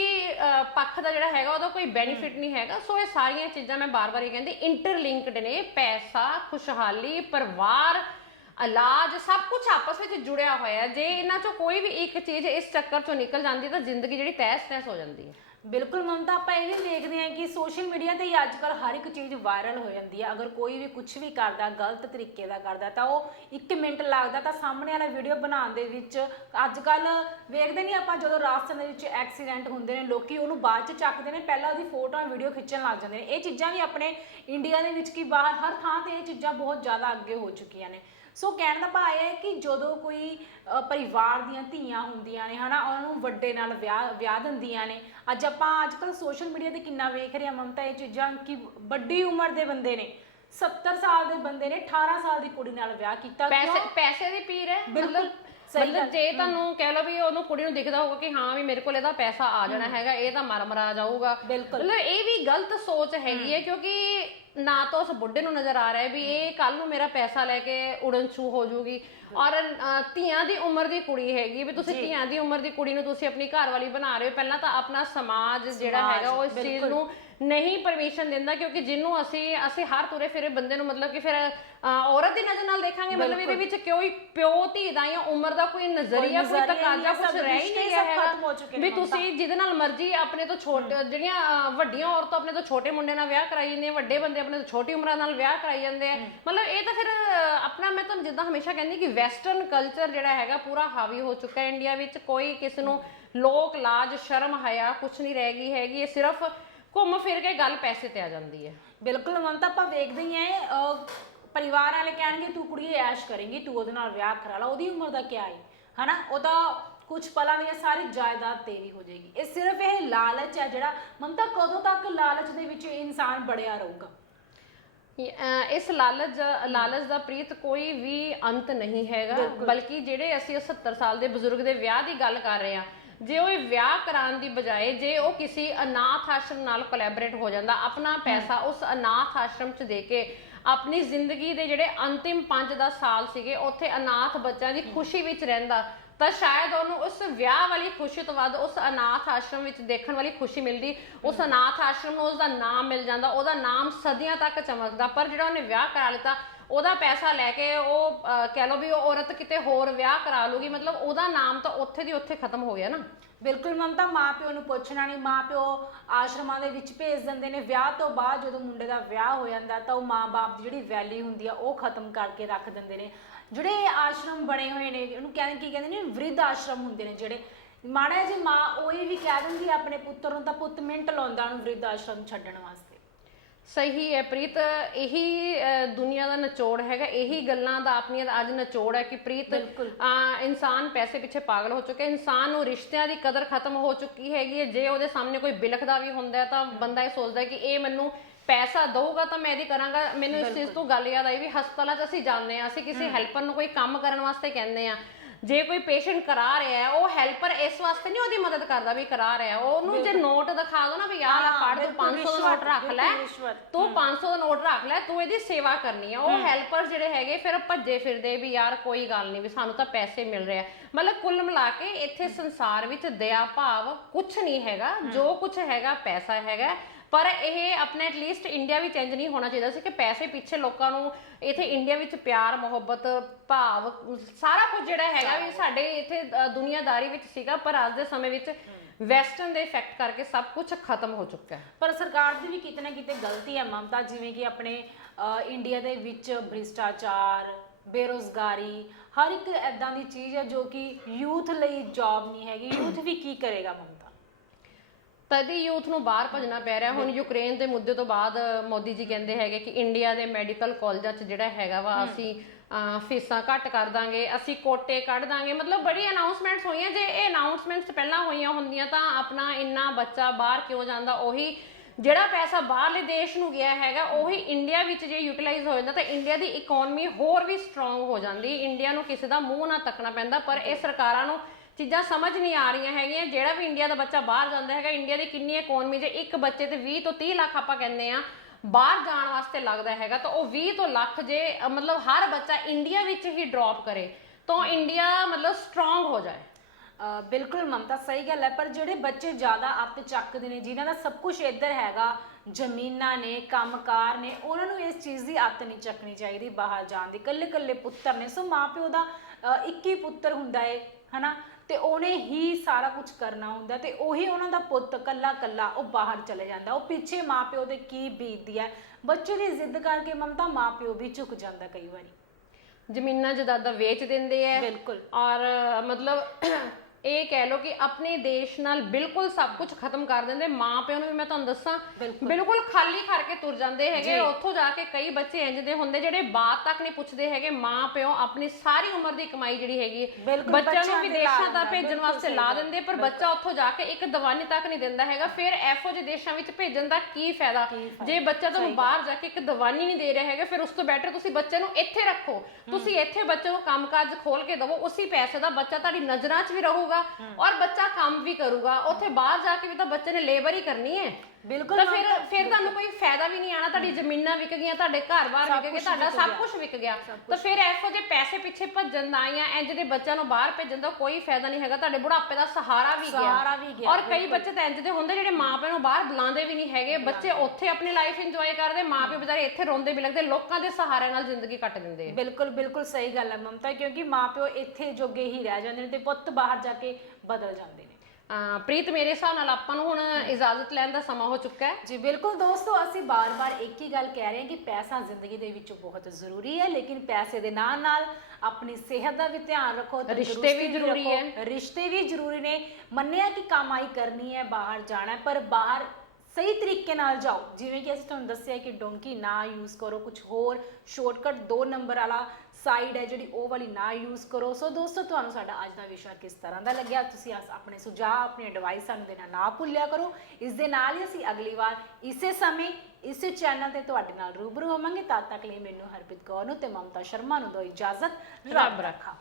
ਪੱਖ ਦਾ ਜਿਹੜਾ ਹੈਗਾ ਉਹਦਾ ਕੋਈ ਬੈਨੀਫਿਟ ਨਹੀਂ ਹੈਗਾ। ਸੋ ਇਹ ਸਾਰੀਆਂ ਚੀਜ਼ਾਂ ਮੈਂ ਬਾਰ-ਬਾਰ ਇਹ ਕਹਿੰਦੀ ਇੰਟਰਲਿੰਕਡ ਨੇ। ਪੈਸਾ, ਖੁਸ਼ਹਾਲੀ, ਪਰਿਵਾਰ, ਇਲਾਜ, ਸਭ ਕੁਝ ਆਪਸ ਵਿੱਚ ਜੁੜਿਆ ਹੋਇਆ ਹੈ। ਜੇ ਇਹਨਾਂ ਚੋਂ ਕੋਈ ਵੀ ਇੱਕ ਚੀਜ਼ ਇਸ ਚੱਕਰ ਚੋਂ ਨਿਕਲ ਜਾਂਦੀ ਤਾਂ ਜ਼ਿੰਦਗੀ ਜਿਹੜੀ ਤਹਿਸ-ਨਹਿਸ ਹੋ ਜਾਂਦੀ ਹੈ। ਬਿਲਕੁਲ ਮਮਤਾ, ਆਪਾਂ ਇਹ ਵੀ ਦੇਖਦੇ ਹਾਂ ਕਿ ਸੋਸ਼ਲ ਮੀਡੀਆ ਤੇ ਹੀ ਅੱਜ ਕੱਲ੍ਹ ਹਰ ਇੱਕ ਚੀਜ਼ ਵਾਇਰਲ ਹੋ ਜਾਂਦੀ ਹੈ। ਅਗਰ ਕੋਈ ਵੀ ਕੁਝ ਵੀ ਕਰਦਾ, ਗਲਤ ਤਰੀਕੇ ਦਾ ਕਰਦਾ, ਤਾਂ ਉਹ 1 ਮਿੰਟ ਲੱਗਦਾ ਤਾਂ ਸਾਹਮਣੇ ਵਾਲਾ ਵੀਡੀਓ ਬਣਾਉਣ ਦੇ ਵਿੱਚ। ਅੱਜ ਕੱਲ੍ਹ ਵੇਖਦੇ ਨਹੀਂ ਆਪਾਂ, ਜਦੋਂ ਰਾਸਤੇ ਦੇ ਵਿੱਚ ਐਕਸੀਡੈਂਟ ਹੁੰਦੇ ਨੇ ਲੋਕੀ ਉਹਨੂੰ ਬਾਅਦ 'ਚ ਚੱਕਦੇ ਨੇ, ਪਹਿਲਾਂ ਉਹਦੀ ਫੋਟੋਆਂ ਵੀਡੀਓ ਖਿੱਚਣ ਲੱਗ ਜਾਂਦੇ ਨੇ। ਇਹ ਚੀਜ਼ਾਂ ਵੀ ਆਪਣੇ ਇੰਡੀਆ ਦੇ ਵਿੱਚ ਕੀ ਬਾਹਰ ਹਰ ਥਾਂ ਤੇ ਇਹ ਚੀਜ਼ਾਂ ਬਹੁਤ ਜ਼ਿਆਦਾ ਅੱਗੇ ਹੋ ਚੁੱਕੀਆਂ ਨੇ। ਸੋ ਕਹਿਣ ਦਾ ਭਾਵ ਇਹ ਹੈ ਕਿ ਜਦੋਂ ਕੋਈ ਪਰਿਵਾਰ ਦੀਆਂ ਧੀਆਂ ਹੁੰਦੀਆਂ ਨੇ ਹਨਾ, ਉਹਨਾਂ ਨੂੰ ਵੱਡੇ ਨਾਲ ਵਿਆਹ ਦਿੰਦੀਆਂ ਨੇ। ਅੱਜ ਕੱਲ੍ਹ ਸੋਸ਼ਲ ਮੀਡੀਆ ਤੇ ਕਿੰਨਾ ਵੇਖ ਰਹੇ ਆ ਮਮਤਾ ਇਹ ਚੀਜ਼ਾਂ ਕਿ ਵੱਡੀ ਉਮਰ ਦੇ ਬੰਦੇ ਨੇ, 70 ਸਾਲ ਦੇ ਬੰਦੇ ਨੇ 18 ਸਾਲ ਦੀ ਕੁੜੀ ਨਾਲ ਵਿਆਹ ਕੀਤਾ। ਪੈਸੇ ਦੀ ਪੀਰ ਹੈ। ਬਿਲਕੁਲ ਮਤਲਬ ਜੇ ਤੁਹਾਨੂੰ ਕਹਿ ਲਓ ਵੀ ਉਹਨੂੰ ਕੁੜੀ ਨੂੰ ਦਿਖਦਾ ਹੋਊਗਾ ਕਿ ਹਾਂ ਵੀ ਮੇਰੇ ਕੋਲ ਇਹਦਾ ਪੈਸਾ ਆ ਜਾਣਾ ਹੈਗਾ, ਇਹ ਤਾਂ ਮਰ ਜਾਊਗਾ, ਮਤਲਬ ਇਹ ਵੀ ਗਲਤ ਸੋਚ ਹੈਗੀ ਹੈ। ਕਿਉਂਕਿ ਨਾ ਤਾਂ ਉਸ ਬੁੱਢੇ ਨੂੰ ਨਜ਼ਰ ਆ ਰਿਹਾ ਹੈ ਵੀ ਇਹ ਕੱਲ ਨੂੰ ਮੇਰਾ ਪੈਸਾ ਲੈ ਕੇ ਉੜਨ ਛੂ ਹੋ ਜਾਊਗੀ। ਔਰ ਧੀਆਂ ਦੀ ਉਮਰ ਦੀ ਕੁੜੀ ਹੈਗੀ ਵੀ ਤੁਸੀਂ ਧੀਆਂ ਦੀ ਉਮਰ ਦੀ ਕੁੜੀ ਨੂੰ ਤੁਸੀਂ ਆਪਣੀ ਘਰ ਵਾਲੀ ਬਣਾ ਰਹੇ ਹੋ। ਪਹਿਲਾਂ ਤਾਂ ਆਪਣਾ ਸਮਾਜ ਜਿਹੜਾ ਹੈਗਾ ਉਹ ਇਸ ਚੀਜ਼ ਨੂੰ ਨਹੀਂ ਪਰਮਿਸ਼ਨ ਦਿੰਦਾ, ਕਿਉਂਕਿ ਜਿਹਨੂੰ ਅਸੀਂ ਹਰ ਤੁਰੇ ਫਿਰੇ ਬੰਦੇ ਨੂੰ ਮਤਲਬ ਕਿ ਫਿਰ ਔਰਤ ਦੀ ਨਜ਼ਰ ਨਾਲ ਦੇਖਾਂਗੇ। ਮਤਲਬ ਇਹਦੇ ਵਿੱਚ ਕੋਈ ਪਿਓ ਧੀ ਦਾ ਜਾਂ ਉਮਰ ਦਾ ਕੋਈ ਨਜ਼ਰੀਆ, ਕੋਈ ਤਕਾਜ਼ਾ ਕੁਝ ਰਹਿ ਹੀ ਨਹੀਂ ਗਿਆ ਹੈਗਾ ਵੀ ਤੁਸੀਂ ਜਿਹਦੇ ਨਾਲ ਮਰਜ਼ੀ ਆਪਣੇ ਤੋਂ ਛੋਟੇ, ਜਿਹੜੀਆਂ ਵੱਡੀਆਂ ਔਰਤਾਂ ਆਪਣੇ ਤੋਂ ਛੋਟੇ ਮੁੰਡੇ ਨਾਲ ਵਿਆਹ ਕਰਾਈ ਜਾਂਦੀਆਂ, ਵੱਡੇ ਬੰਦੇ ਆਪਣੇ ਤੋਂ ਛੋਟੀ ਉਮਰਾਂ ਨਾਲ ਵਿਆਹ ਕਰਾਈ ਜਾਂਦੇ ਆ। ਮਤਲਬ ਇਹ ਤਾਂ ਫਿਰ ਆਪਣਾ, ਮੈਂ ਤੁਹਾਨੂੰ ਜਿੱਦਾਂ ਹਮੇਸ਼ਾ ਕਹਿੰਦੀ ਕਿ ਵੈਸਟਰਨ ਕਲਚਰ ਜਿਹੜਾ ਹੈਗਾ ਪੂਰਾ ਹਾਵੀ ਹੋ ਚੁੱਕਾ ਹੈ ਇੰਡੀਆ ਵਿੱਚ। ਕੋਈ ਕਿਸੇ ਨੂੰ ਲੋਕ ਲਾਜ ਸ਼ਰਮ ਹਯਾ ਕੁਛ ਨਹੀਂ ਰਹਿ ਗਈ ਹੈਗੀ, ਇਹ ਸਿਰਫ ਘੁੰਮ ਫਿਰ ਕੇ ਗੱਲ ਪੈਸੇ ਤੇ ਆ ਜਾਂਦੀ ਹੈ। ਬਿਲਕੁਲ ਮਮਤਾ, ਆਪਾਂ ਵੇਖਦੇ ਹੀ ਆ ਪਰਿਵਾਰ ਵਾਲੇ ਕਹਿਣਗੇ ਤੂੰ ਕੁੜੀ ਐਸ਼ ਕਰੇਂਗੀ, ਤੂੰ ਉਹਦੇ ਨਾਲ ਵਿਆਹ ਕਰਾ ਲਾ, ਉਹਦੀ ਉਮਰ ਦਾ ਕੀ ਹੈ ਹਨਾ, ਉਹਦਾ ਕੁਝ ਪਲਾਂ ਦੀਆਂ ਸਾਰੀ ਜਾਇਦਾਦ ਤੇਰੀ ਹੋ ਜਾਏਗੀ। ਇਹ ਸਿਰਫ ਇਹ ਲਾਲਚ ਹੈ ਜਿਹੜਾ ਮਮਤਾ, ਕਦੋਂ ਤੱਕ ਲਾਲਚ ਦੇ ਵਿੱਚ ਇਨਸਾਨ ਬੜਿਆ ਰਹੂਗਾ? ਇਸ ਲਾਲਚ ਦਾ ਪ੍ਰੀਤ ਕੋਈ ਵੀ ਅੰਤ ਨਹੀਂ ਹੈਗਾ, ਬਲਕਿ ਜਿਹੜੇ ਅਸੀਂ 70 ਸਾਲ ਦੇ ਬਜ਼ੁਰਗ ਦੇ ਵਿਆਹ ਦੀ ਗੱਲ ਕਰ ਰਹੇ ਹਾਂ, ਜੇ ਉਹ ਵਿਆਹ ਕਰਾਉਣ ਦੀ ਬਜਾਏ ਜੇ ਉਹ ਕਿਸੇ ਅਨਾਥ ਆਸ਼ਰਮ ਨਾਲ ਕੋਲੈਬੋਰੇਟ ਹੋ ਜਾਂਦਾ, ਆਪਣਾ ਪੈਸਾ ਉਸ ਅਨਾਥ ਆਸ਼ਰਮ 'ਚ ਦੇ ਕੇ ਆਪਣੀ ਜ਼ਿੰਦਗੀ ਦੇ ਜਿਹੜੇ ਅੰਤਿਮ 5-10 ਸਾਲ ਸੀਗੇ ਉੱਥੇ ਅਨਾਥ ਬੱਚਿਆਂ ਦੀ ਖੁਸ਼ੀ ਵਿੱਚ ਰਹਿੰਦਾ, ਤਾਂ ਸ਼ਾਇਦ ਉਹਨੂੰ ਉਸ ਵਿਆਹ ਵਾਲੀ ਖੁਸ਼ੀ ਤੋਂ ਵੱਧ ਉਸ ਅਨਾਥ ਆਸ਼ਰਮ ਵਿੱਚ ਦੇਖਣ ਵਾਲੀ ਖੁਸ਼ੀ ਮਿਲਦੀ। ਉਸ ਅਨਾਥ ਆਸ਼ਰਮ ਨੂੰ ਉਸਦਾ ਨਾਮ ਮਿਲ ਜਾਂਦਾ, ਉਹਦਾ ਨਾਮ ਸਦੀਆਂ ਤੱਕ ਚਮਕਦਾ। ਪਰ ਜਿਹੜਾ ਉਹਨੇ ਵਿਆਹ ਕਰਾ ਲਿੱਤਾ, ਉਹਦਾ ਪੈਸਾ ਲੈ ਕੇ ਉਹ ਕਹਿ ਲਓ ਵੀ ਉਹ ਔਰਤ ਕਿਤੇ ਹੋਰ ਵਿਆਹ ਕਰਾ ਲੂਗੀ, ਮਤਲਬ ਉਹਦਾ ਨਾਮ ਤਾਂ ਉੱਥੇ ਦੀ ਉੱਥੇ ਖਤਮ ਹੋ ਗਿਆ ਨਾ। ਬਿਲਕੁਲ ਮਮਤਾ, ਮਾਂ ਪਿਓ ਨੂੰ ਪੁੱਛਣਾ ਨਹੀਂ, ਮਾਂ ਪਿਓ ਆਸ਼ਰਮਾਂ ਦੇ ਵਿੱਚ ਭੇਜ ਦਿੰਦੇ ਨੇ। ਵਿਆਹ ਤੋਂ ਬਾਅਦ ਜਦੋਂ ਮੁੰਡੇ ਦਾ ਵਿਆਹ ਹੋ ਜਾਂਦਾ ਤਾਂ ਉਹ ਮਾਂ-ਬਾਪ ਦੀ ਜਿਹੜੀ ਵੈਲਿਊ ਹੁੰਦੀ ਆ ਉਹ ਖਤਮ ਕਰਕੇ ਰੱਖ ਦਿੰਦੇ ਨੇ। ਜਿਹੜੇ ਆਸ਼ਰਮ ਬਣੇ ਹੋਏ ਨੇ ਉਹਨੂੰ ਕਹਿੰਦੇ ਨੇ ਵ੍ਰਿਧ ਆਸ਼ਰਮ ਹੁੰਦੇ ਨੇ, ਜਿਹੜੇ ਮਾੜਾ ਜੀ ਮਾਂ ਉਹੀ ਵੀ ਕਹਿ ਦਿੰਦੀ ਆਪਣੇ ਪੁੱਤਰ ਨੂੰ, ਤਾਂ ਪੁੱਤ ਮਿੰਟ ਲਾਉਂਦਾ ਉਹਨੂੰ ਵ੍ਰਿਧ ਆਸ਼ਰਮ ਛੱਡਣ ਵਾਸਤੇ। ਸਹੀ ਹੈ ਪ੍ਰੀਤ, ਇਹੀ ਦੁਨੀਆ ਦਾ ਨਿਚੋੜ ਹੈਗਾ, ਇਹੀ ਗੱਲਾਂ ਦਾ ਆਪਣੀਆਂ ਦਾ ਅੱਜ ਨਿਚੋੜ ਹੈ ਕਿ ਪ੍ਰੀਤ ਇਨਸਾਨ ਪੈਸੇ ਪਿੱਛੇ ਪਾਗਲ ਹੋ ਚੁੱਕਿਆ, ਇਨਸਾਨ ਨੂੰ ਰਿਸ਼ਤਿਆਂ ਦੀ ਕਦਰ ਖਤਮ ਹੋ ਚੁੱਕੀ ਹੈਗੀ ਹੈ। ਜੇ ਉਹਦੇ ਸਾਹਮਣੇ ਕੋਈ ਬਿਲਖਦਾ ਵੀ ਹੁੰਦਾ ਤਾਂ ਬੰਦਾ ਇਹ ਸੋਚਦਾ ਕਿ ਇਹ ਮੈਨੂੰ ਪੈਸਾ ਦਊਗਾ ਤਾਂ ਮੈਂ ਇਹਦੀ ਕਰਾਂਗਾ। ਮੈਨੂੰ ਇਸ ਚੀਜ਼ ਤੋਂ ਗੱਲ ਯਾਦ ਆਈ ਵੀ ਹਸਪਤਾਲਾਂ 'ਚ ਅਸੀਂ ਜਾਂਦੇ ਹਾਂ, ਅਸੀਂ ਕਿਸੇ ਹੈਲਪਰ ਨੂੰ ਕੋਈ ਕੰਮ ਕਰਨ ਵਾਸਤੇ ਕਹਿੰਦੇ ਆ, ਜੇ ਕੋਈ ਪੇਸ਼ੈਂਟ ਕਰਾ ਰਿਹਾ ਹੈ ਉਹ ਹੈਲਪਰ ਇਸ ਵਾਸਤੇ ਨਹੀਂ ਉਹਦੀ ਮਦਦ ਕਰਦਾ ਵੀ ਕਰਾ ਰਿਹਾ, ਉਹਨੂੰ ਜੇ ਨੋਟ ਦਿਖਾ ਦੋ ਨਾ ਵੀ ਯਾਰ ਆ ਫੜ ਤੂੰ 500 ਦਾ ਨੋਟ ਰੱਖ ਲੈ, ਤੂੰ 500 ਦਾ ਨੋਟ ਰੱਖ ਲੈ, ਤੂੰ ਇਹਦੀ ਸੇਵਾ ਕਰਨੀ ਆ, ਉਹ ਹੈਲਪਰ ਜਿਹੜੇ ਹੈਗੇ ਫਿਰ ਭੱਜੇ ਫਿਰਦੇ ਵੀ ਯਾਰ ਕੋਈ ਗੱਲ ਨਹੀਂ ਵੀ ਸਾਨੂੰ ਤਾਂ ਪੈਸੇ ਮਿਲ ਰਹੇ ਆ। ਮਤਲਬ ਕੁੱਲ ਮਿਲਾ ਕੇ ਇੱਥੇ ਸੰਸਾਰ ਵਿੱਚ ਦਇਆ ਭਾਵ ਕੁਛ ਨਹੀਂ ਹੈਗਾ, ਜੋ ਕੁਛ ਹੈਗਾ ਪੈਸਾ ਹੈਗਾ। ਪਰ ਇਹ ਆਪਣੇ ਐਟਲੀਸਟ ਇੰਡੀਆ ਵਿੱਚ ਇੰਜ ਨਹੀਂ ਹੋਣਾ ਚਾਹੀਦਾ ਸੀ ਕਿ ਪੈਸੇ ਪਿੱਛੇ ਲੋਕਾਂ ਨੂੰ ਇੱਥੇ ਇੰਡੀਆ ਵਿੱਚ ਪਿਆਰ ਮੁਹੱਬਤ ਭਾਵ ਸਾਰਾ ਕੁਝ ਜਿਹੜਾ ਹੈਗਾ ਵੀ ਸਾਡੇ ਇੱਥੇ ਦੁਨੀਆਦਾਰੀ ਵਿੱਚ ਸੀਗਾ, ਪਰ ਅੱਜ ਦੇ ਸਮੇਂ ਵਿੱਚ ਵੈਸਟਰਨ ਦੇ ਇਫੈਕਟ ਕਰਕੇ ਸਭ ਕੁਝ ਖਤਮ ਹੋ ਚੁੱਕਾ ਹੈ। ਪਰ ਸਰਕਾਰ ਦੀ ਵੀ ਕਿਤੇ ਨਾ ਕਿਤੇ ਗਲਤੀ ਹੈ ਮਮਤਾ, ਜਿਵੇਂ ਕਿ ਆਪਣੇ ਇੰਡੀਆ ਦੇ ਵਿੱਚ ਭ੍ਰਿਸ਼ਟਾਚਾਰ, ਬੇਰੁਜ਼ਗਾਰੀ, ਹਰ ਇੱਕ ਐਦਾਂ ਦੀ ਚੀਜ਼ ਹੈ ਜੋ ਕਿ ਯੂਥ ਲਈ ਜੌਬ ਨਹੀਂ ਹੈਗੀ। ਯੂਥ ਵੀ ਕੀ ਕਰੇਗਾ ਮਮਤਾ? ਤਦ ਹੀ ਯੂਥ ਨੂੰ ਬਾਹਰ ਭੱਜਣਾ ਪੈ ਰਿਹਾ। ਹੁਣ ਯੂਕਰੇਨ ਦੇ ਮੁੱਦੇ ਤੋਂ ਬਾਅਦ ਮੋਦੀ ਜੀ ਕਹਿੰਦੇ ਹੈਗੇ ਕਿ ਇੰਡੀਆ ਦੇ ਮੈਡੀਕਲ ਕਾਲਜਾਂ 'ਚ ਜਿਹੜਾ ਹੈਗਾ ਵਾ ਅਸੀਂ ਫੀਸਾਂ ਘੱਟ ਕਰ ਦਾਂਗੇ, ਅਸੀਂ ਕੋਟੇ ਕੱਢ ਦਾਂਗੇ, ਮਤਲਬ ਬੜੀ ਅਨਾਉਂਸਮੈਂਟਸ ਹੋਈਆਂ। ਜੇ ਇਹ ਅਨਾਉਂਸਮੈਂਟਸ ਪਹਿਲਾਂ ਹੋਈਆਂ ਹੁੰਦੀਆਂ ਤਾਂ ਆਪਣਾ ਇੰਨਾ ਬੱਚਾ ਬਾਹਰ ਕਿਉਂ ਜਾਂਦਾ? ਉਹੀ ਜਿਹੜਾ ਪੈਸਾ ਬਾਹਰਲੇ ਦੇਸ਼ ਨੂੰ ਗਿਆ ਹੈਗਾ ਉਹੀ ਇੰਡੀਆ ਵਿੱਚ ਜੇ ਯੂਟਿਲਾਈਜ਼ ਹੋ ਜਾਂਦਾ ਤਾਂ ਇੰਡੀਆ ਦੀ ਇਕਨੋਮੀ ਹੋਰ ਵੀ ਸਟਰੋਂਗ ਹੋ ਜਾਂਦੀ, ਇੰਡੀਆ ਨੂੰ ਕਿਸੇ ਦਾ ਮੂੰਹ ਨਾ ਤੱਕਣਾ ਪੈਂਦਾ। ਪਰ ਇਹ ਸਰਕਾਰਾਂ ਨੂੰ ਚੀਜ਼ਾਂ ਸਮਝ ਨਹੀਂ ਆ ਰਹੀਆਂ ਹੈਗੀਆਂ। ਜਿਹੜਾ ਵੀ ਇੰਡੀਆ ਦਾ ਬੱਚਾ ਬਾਹਰ ਜਾਂਦਾ ਹੈਗਾ, ਇੰਡੀਆ ਦੀ ਕਿੰਨੀ ਇਕਨੋਮੀ ਜੇ ਇੱਕ ਬੱਚੇ ਤੇ 20 ਤੋਂ 30 ਲੱਖ ਆਪਾਂ ਕਹਿੰਦੇ ਆ ਬਾਹਰ ਜਾਣ ਵਾਸਤੇ ਲੱਗਦਾ ਹੈਗਾ, ਤਾਂ ਉਹ 20 ਤੋਂ ਲੱਖ ਜੇ ਮਤਲਬ ਹਰ ਬੱਚਾ ਇੰਡੀਆ ਵਿੱਚ ਹੀ ਡ੍ਰੌਪ ਕਰੇ ਤਾਂ ਇੰਡੀਆ ਮਤਲਬ ਸਟਰੋਂਗ ਹੋ ਜਾਏ। ਬਿਲਕੁਲ ਮਮਤਾ, ਸਹੀ ਗੱਲ ਹੈ। ਪਰ ਜਿਹੜੇ ਬੱਚੇ ਜ਼ਿਆਦਾ ਅੱਤ ਚੱਕਦੇ ਨੇ, ਜਿਨ੍ਹਾਂ ਦਾ ਸਭ ਕੁਝ ਇੱਧਰ ਹੈਗਾ, ਜ਼ਮੀਨਾਂ ਨੇ, ਕੰਮਕਾਰ ਨੇ, ਉਹਨਾਂ ਨੂੰ ਇਸ ਚੀਜ਼ ਦੀ ਅੱਤ ਨਹੀਂ ਚੱਕਣੀ ਚਾਹੀਦੀ ਬਾਹਰ ਜਾਣ ਦੀ। ਇਕੱਲੇ ਇਕੱਲੇ ਪੁੱਤਰ ਨੇ, ਸੋ ਮਾਂ ਪਿਓ ਦਾ ਇੱਕ ਹੀ ਪੁੱਤਰ ਹੁੰਦਾ ਹੈ ਹਨਾ, ਤੇ ਉਹਨੇ ਹੀ ਸਾਰਾ ਕੁਝ ਕਰਨਾ ਹੁੰਦਾ, ਤੇ ਉਹੀ ਉਹਨਾਂ ਦਾ ਪੁੱਤ ਕੱਲਾ ਕੱਲਾ ਉਹ ਬਾਹਰ ਚਲੇ ਜਾਂਦਾ। ਉਹ ਪਿੱਛੇ ਮਾਂ ਪਿਓ ਦੇ ਕੀ ਬੀਤਦੀ ਹੈ, ਬੱਚੇ ਦੀ ਜ਼ਿੱਦ ਕਰਕੇ ਮਮਤਾ ਮਾਂ ਪਿਓ ਵੀ ਝੁਕ ਜਾਂਦਾ ਕਈ ਵਾਰੀ, ਜ਼ਮੀਨਾਂ ਜਾਇਦਾਦਾਂ ਵੇਚ ਦਿੰਦੇ ਆ। ਬਿਲਕੁਲ। ਔਰ ਮਤਲਬ ਇਹ ਕਹਿ ਲੋ ਕਿ ਆਪਣੇ ਦੇਸ਼ ਨਾਲ ਬਿਲਕੁਲ ਸਭ ਕੁਝ ਖਤਮ ਕਰ ਦਿੰਦੇ। ਮਾਂ ਪਿਓ ਨੂੰ ਵੀ ਮੈਂ ਤੁਹਾਨੂੰ ਦੱਸਾਂ ਬਿਲਕੁਲ ਖਾਲੀ ਕਰਕੇ ਤੁਰ ਜਾਂਦੇ ਹੈਗੇ। ਉੱਥੋਂ ਜਾ ਕੇ ਕਈ ਬੱਚੇ ਇੰਜ ਦੇ ਹੁੰਦੇ ਜਿਹੜੇ ਬਾਤ ਤੱਕ ਨਹੀਂ ਪੁੱਛਦੇ ਹੈਗੇ। ਮਾਂ ਪਿਓ ਆਪਣੀ ਸਾਰੀ ਉਮਰ ਦੀ ਕਮਾਈ ਜਿਹੜੀ ਹੈਗੀ ਬੱਚਿਆਂ ਨੂੰ ਵਿਦੇਸ਼ਾਂ ਦਾ ਭੇਜਣ ਵਾਸਤੇ ਲਾ ਦਿੰਦੇ, ਪਰ ਬੱਚਾ ਉੱਥੋਂ ਜਾ ਕੇ ਇੱਕ ਦਵਾਨੀ ਤੱਕ ਨਹੀਂ ਦਿੰਦਾ ਹੈਗਾ। ਫਿਰ ਇਹੋ ਜਿਹੇ ਦੇਸ਼ਾਂ ਵਿੱਚ ਭੇਜਣ ਦਾ ਕੀ ਫਾਇਦਾ ਜੇ ਬੱਚਾ ਤੁਹਾਨੂੰ ਬਾਹਰ ਜਾ ਕੇ ਇੱਕ ਦਵਾਨੀ ਨਹੀਂ ਦੇ ਰਿਹਾ ਹੈਗਾ। ਫਿਰ ਉਸ ਤੋਂ ਬੈਟਰ ਤੁਸੀਂ ਬੱਚੇ ਨੂੰ ਇੱਥੇ ਰੱਖੋ, ਤੁਸੀਂ ਇੱਥੇ ਬੱਚੇ ਨੂੰ ਕੰਮਕਾਜ ਖੋਲ ਕੇ ਦਵੋ, ਉਸੇ ਪੈਸੇ ਦਾ ਬੱਚਾ ਤੁਹਾਡੀ ਨਜ਼ਰਾਂ 'ਚ ਵੀ ਰਹੂਗਾ ਔਰ ਬੱਚਾ ਕੰਮ ਵੀ ਕਰੂਗਾ। ਉੱਥੇ ਬਾਹਰ ਜਾ ਕੇ ਵੀ ਤਾਂ ਬੱਚੇ ਨੇ ਲੇਬਰ ਹੀ ਕਰਨੀ ਹੈ। ਬਿਲਕੁਲ। ਤਾਂ ਫਿਰ ਤੁਹਾਨੂੰ ਕੋਈ ਫਾਇਦਾ ਵੀ ਨਹੀਂ ਆਣਾ, ਤੁਹਾਡੀ ਜ਼ਮੀਨਾਂ ਵਿਕ ਗਈਆਂ, ਤੁਹਾਡੇ ਘਰ-ਬਾਰ ਵਿਕ ਗਏ, ਤੁਹਾਡਾ ਸਭ ਕੁਝ ਵਿਕ ਗਿਆ। ਤਾਂ ਫਿਰ ਇਹੋ ਜਿਹੇ ਪੈਸੇ ਪਿੱਛੇ ਭੱਜਣ ਦਾ ਜਾਂ ਇੰਜ ਦੇ ਬੱਚਿਆਂ ਨੂੰ ਬਾਹਰ ਭੇਜਣ ਦਾ ਕੋਈ ਫਾਇਦਾ ਨਹੀਂ ਹੈਗਾ। ਤੁਹਾਡੇ ਬੁਢਾਪੇ ਦਾ ਸਹਾਰਾ ਵੀ ਗਿਆ। ਔਰ ਕਈ ਬੱਚੇ ਤਾਂ ਇੰਜ ਦੇ ਹੁੰਦੇ ਜਿਹੜੇ ਮਾਂ ਪਿਓ ਨੂੰ ਬਾਹਰ ਬੁਲਾਉਂਦੇ ਵੀ ਨਹੀਂ ਹੈਗੇ। ਬੱਚੇ ਉੱਥੇ ਆਪਣੀ ਲਾਈਫ ਇੰਜੋਏ ਕਰਦੇ, ਮਾਂ ਪਿਓ ਵਿਚਾਰੇ ਇੱਥੇ ਰੋਂਦੇ ਵੀ ਲੱਗਦੇ, ਲੋਕਾਂ ਦੇ ਸਹਾਰੇ ਨਾਲ ਜ਼ਿੰਦਗੀ ਕੱਟ ਦਿੰਦੇ। ਬਿਲਕੁਲ ਬਿਲਕੁਲ ਸਹੀ ਗੱਲ ਹੈ ਮਮਤਾ, ਕਿਉਂਕਿ ਮਾਂ ਪਿਓ ਇੱਥੇ ਜੋਗੇ ਹੀ ਰਹਿ ਜਾਂਦੇ ਨੇ ਤੇ ਪੁੱਤ ਬਾਹਰ ਜਾ ਕੇ ਬਦਲ ਜਾਂਦੇ ਨੇ। ਪ੍ਰੀਤ ਮੇਰੇ ਹਿਸਾਬ ਨਾਲ ਆਪਾਂ ਨੂੰ ਹੁਣ ਇਜਾਜ਼ਤ ਲੈਣ ਦਾ ਸਮਾਂ ਹੋ ਚੁੱਕਾ ਹੈ। ਜੀ ਬਿਲਕੁਲ ਦੋਸਤੋ, ਅਸੀਂ ਬਾਰ-ਬਾਰ ਇੱਕ ਹੀ ਗੱਲ ਕਹਿ ਰਹੇ ਹਾਂ ਕਿ ਪੈਸਾ ਜ਼ਿੰਦਗੀ ਦੇ ਵਿੱਚ ਬਹੁਤ ਜ਼ਰੂਰੀ ਹੈ, ਲੇਕਿਨ ਪੈਸੇ ਦੇ ਨਾਲ-ਨਾਲ ਆਪਣੀ ਸਿਹਤ ਦਾ ਵੀ ਧਿਆਨ ਰੱਖੋ, ਰਿਸ਼ਤੇ ਵੀ ਜ਼ਰੂਰੀ ਰੱਖੋ, ਰਿਸ਼ਤੇ ਵੀ ਜ਼ਰੂਰੀ ਨੇ। ਮੰਨਿਆ ਕਿ ਕਮਾਈ ਕਰਨੀ ਹੈ, ਬਾਹਰ ਜਾਣਾ ਹੈ, ਪਰ ਬਾਹਰ ਸਹੀ ਤਰੀਕੇ ਨਾਲ ਜਾਓ। ਜਿਵੇਂ ਕਿ ਅਸੀਂ ਤੁਹਾਨੂੰ ਦੱਸਿਆ ਕਿ ਡੋਂਕੀ ਨਾ ਯੂਜ਼ ਕਰੋ, ਕੁਝ ਹੋਰ ਸ਼ਾਰਟਕਟ 2 ਨੰਬਰ ਵਾਲਾ ਸਾਈਡ ਹੈ ਜਿਹੜੀ ਉਹ ਵਾਲੀ ਨਾ ਯੂਜ਼ ਕਰੋ। ਸੋ ਦੋਸਤੋ, ਤੁਹਾਨੂੰ ਸਾਡਾ ਅੱਜ ਦਾ ਵਿਸ਼ਾ ਕਿਸ ਤਰ੍ਹਾਂ ਦਾ ਲੱਗਿਆ? ਤੁਸੀਂ ਆਪਣੇ ਸੁਝਾਅ, ਆਪਣੀ ਐਡਵਾਈਸ ਸਾਨੂੰ ਦੇਣਾ ਨਾ ਭੁੱਲਿਆ ਕਰੋ। ਇਸ ਦੇ ਨਾਲ ਹੀ ਅਸੀਂ ਅਗਲੀ ਵਾਰ ਇਸੇ ਸਮੇਂ ਇਸੇ ਚੈਨਲ ਤੇ ਤੁਹਾਡੇ ਨਾਲ ਰੂਬਰੂ ਹੋਵਾਂਗੇ। ਤਦ ਤੱਕ ਲਈ ਮੈਨੂੰ ਹਰਪ੍ਰੀਤ ਕੌਰ ਨੂੰ ਤੇ ਮਮਤਾ ਸ਼ਰਮਾ ਨੂੰ ਦਿਓ ਇਜਾਜ਼ਤ। ਰੱਬ ਰੱਖਾ।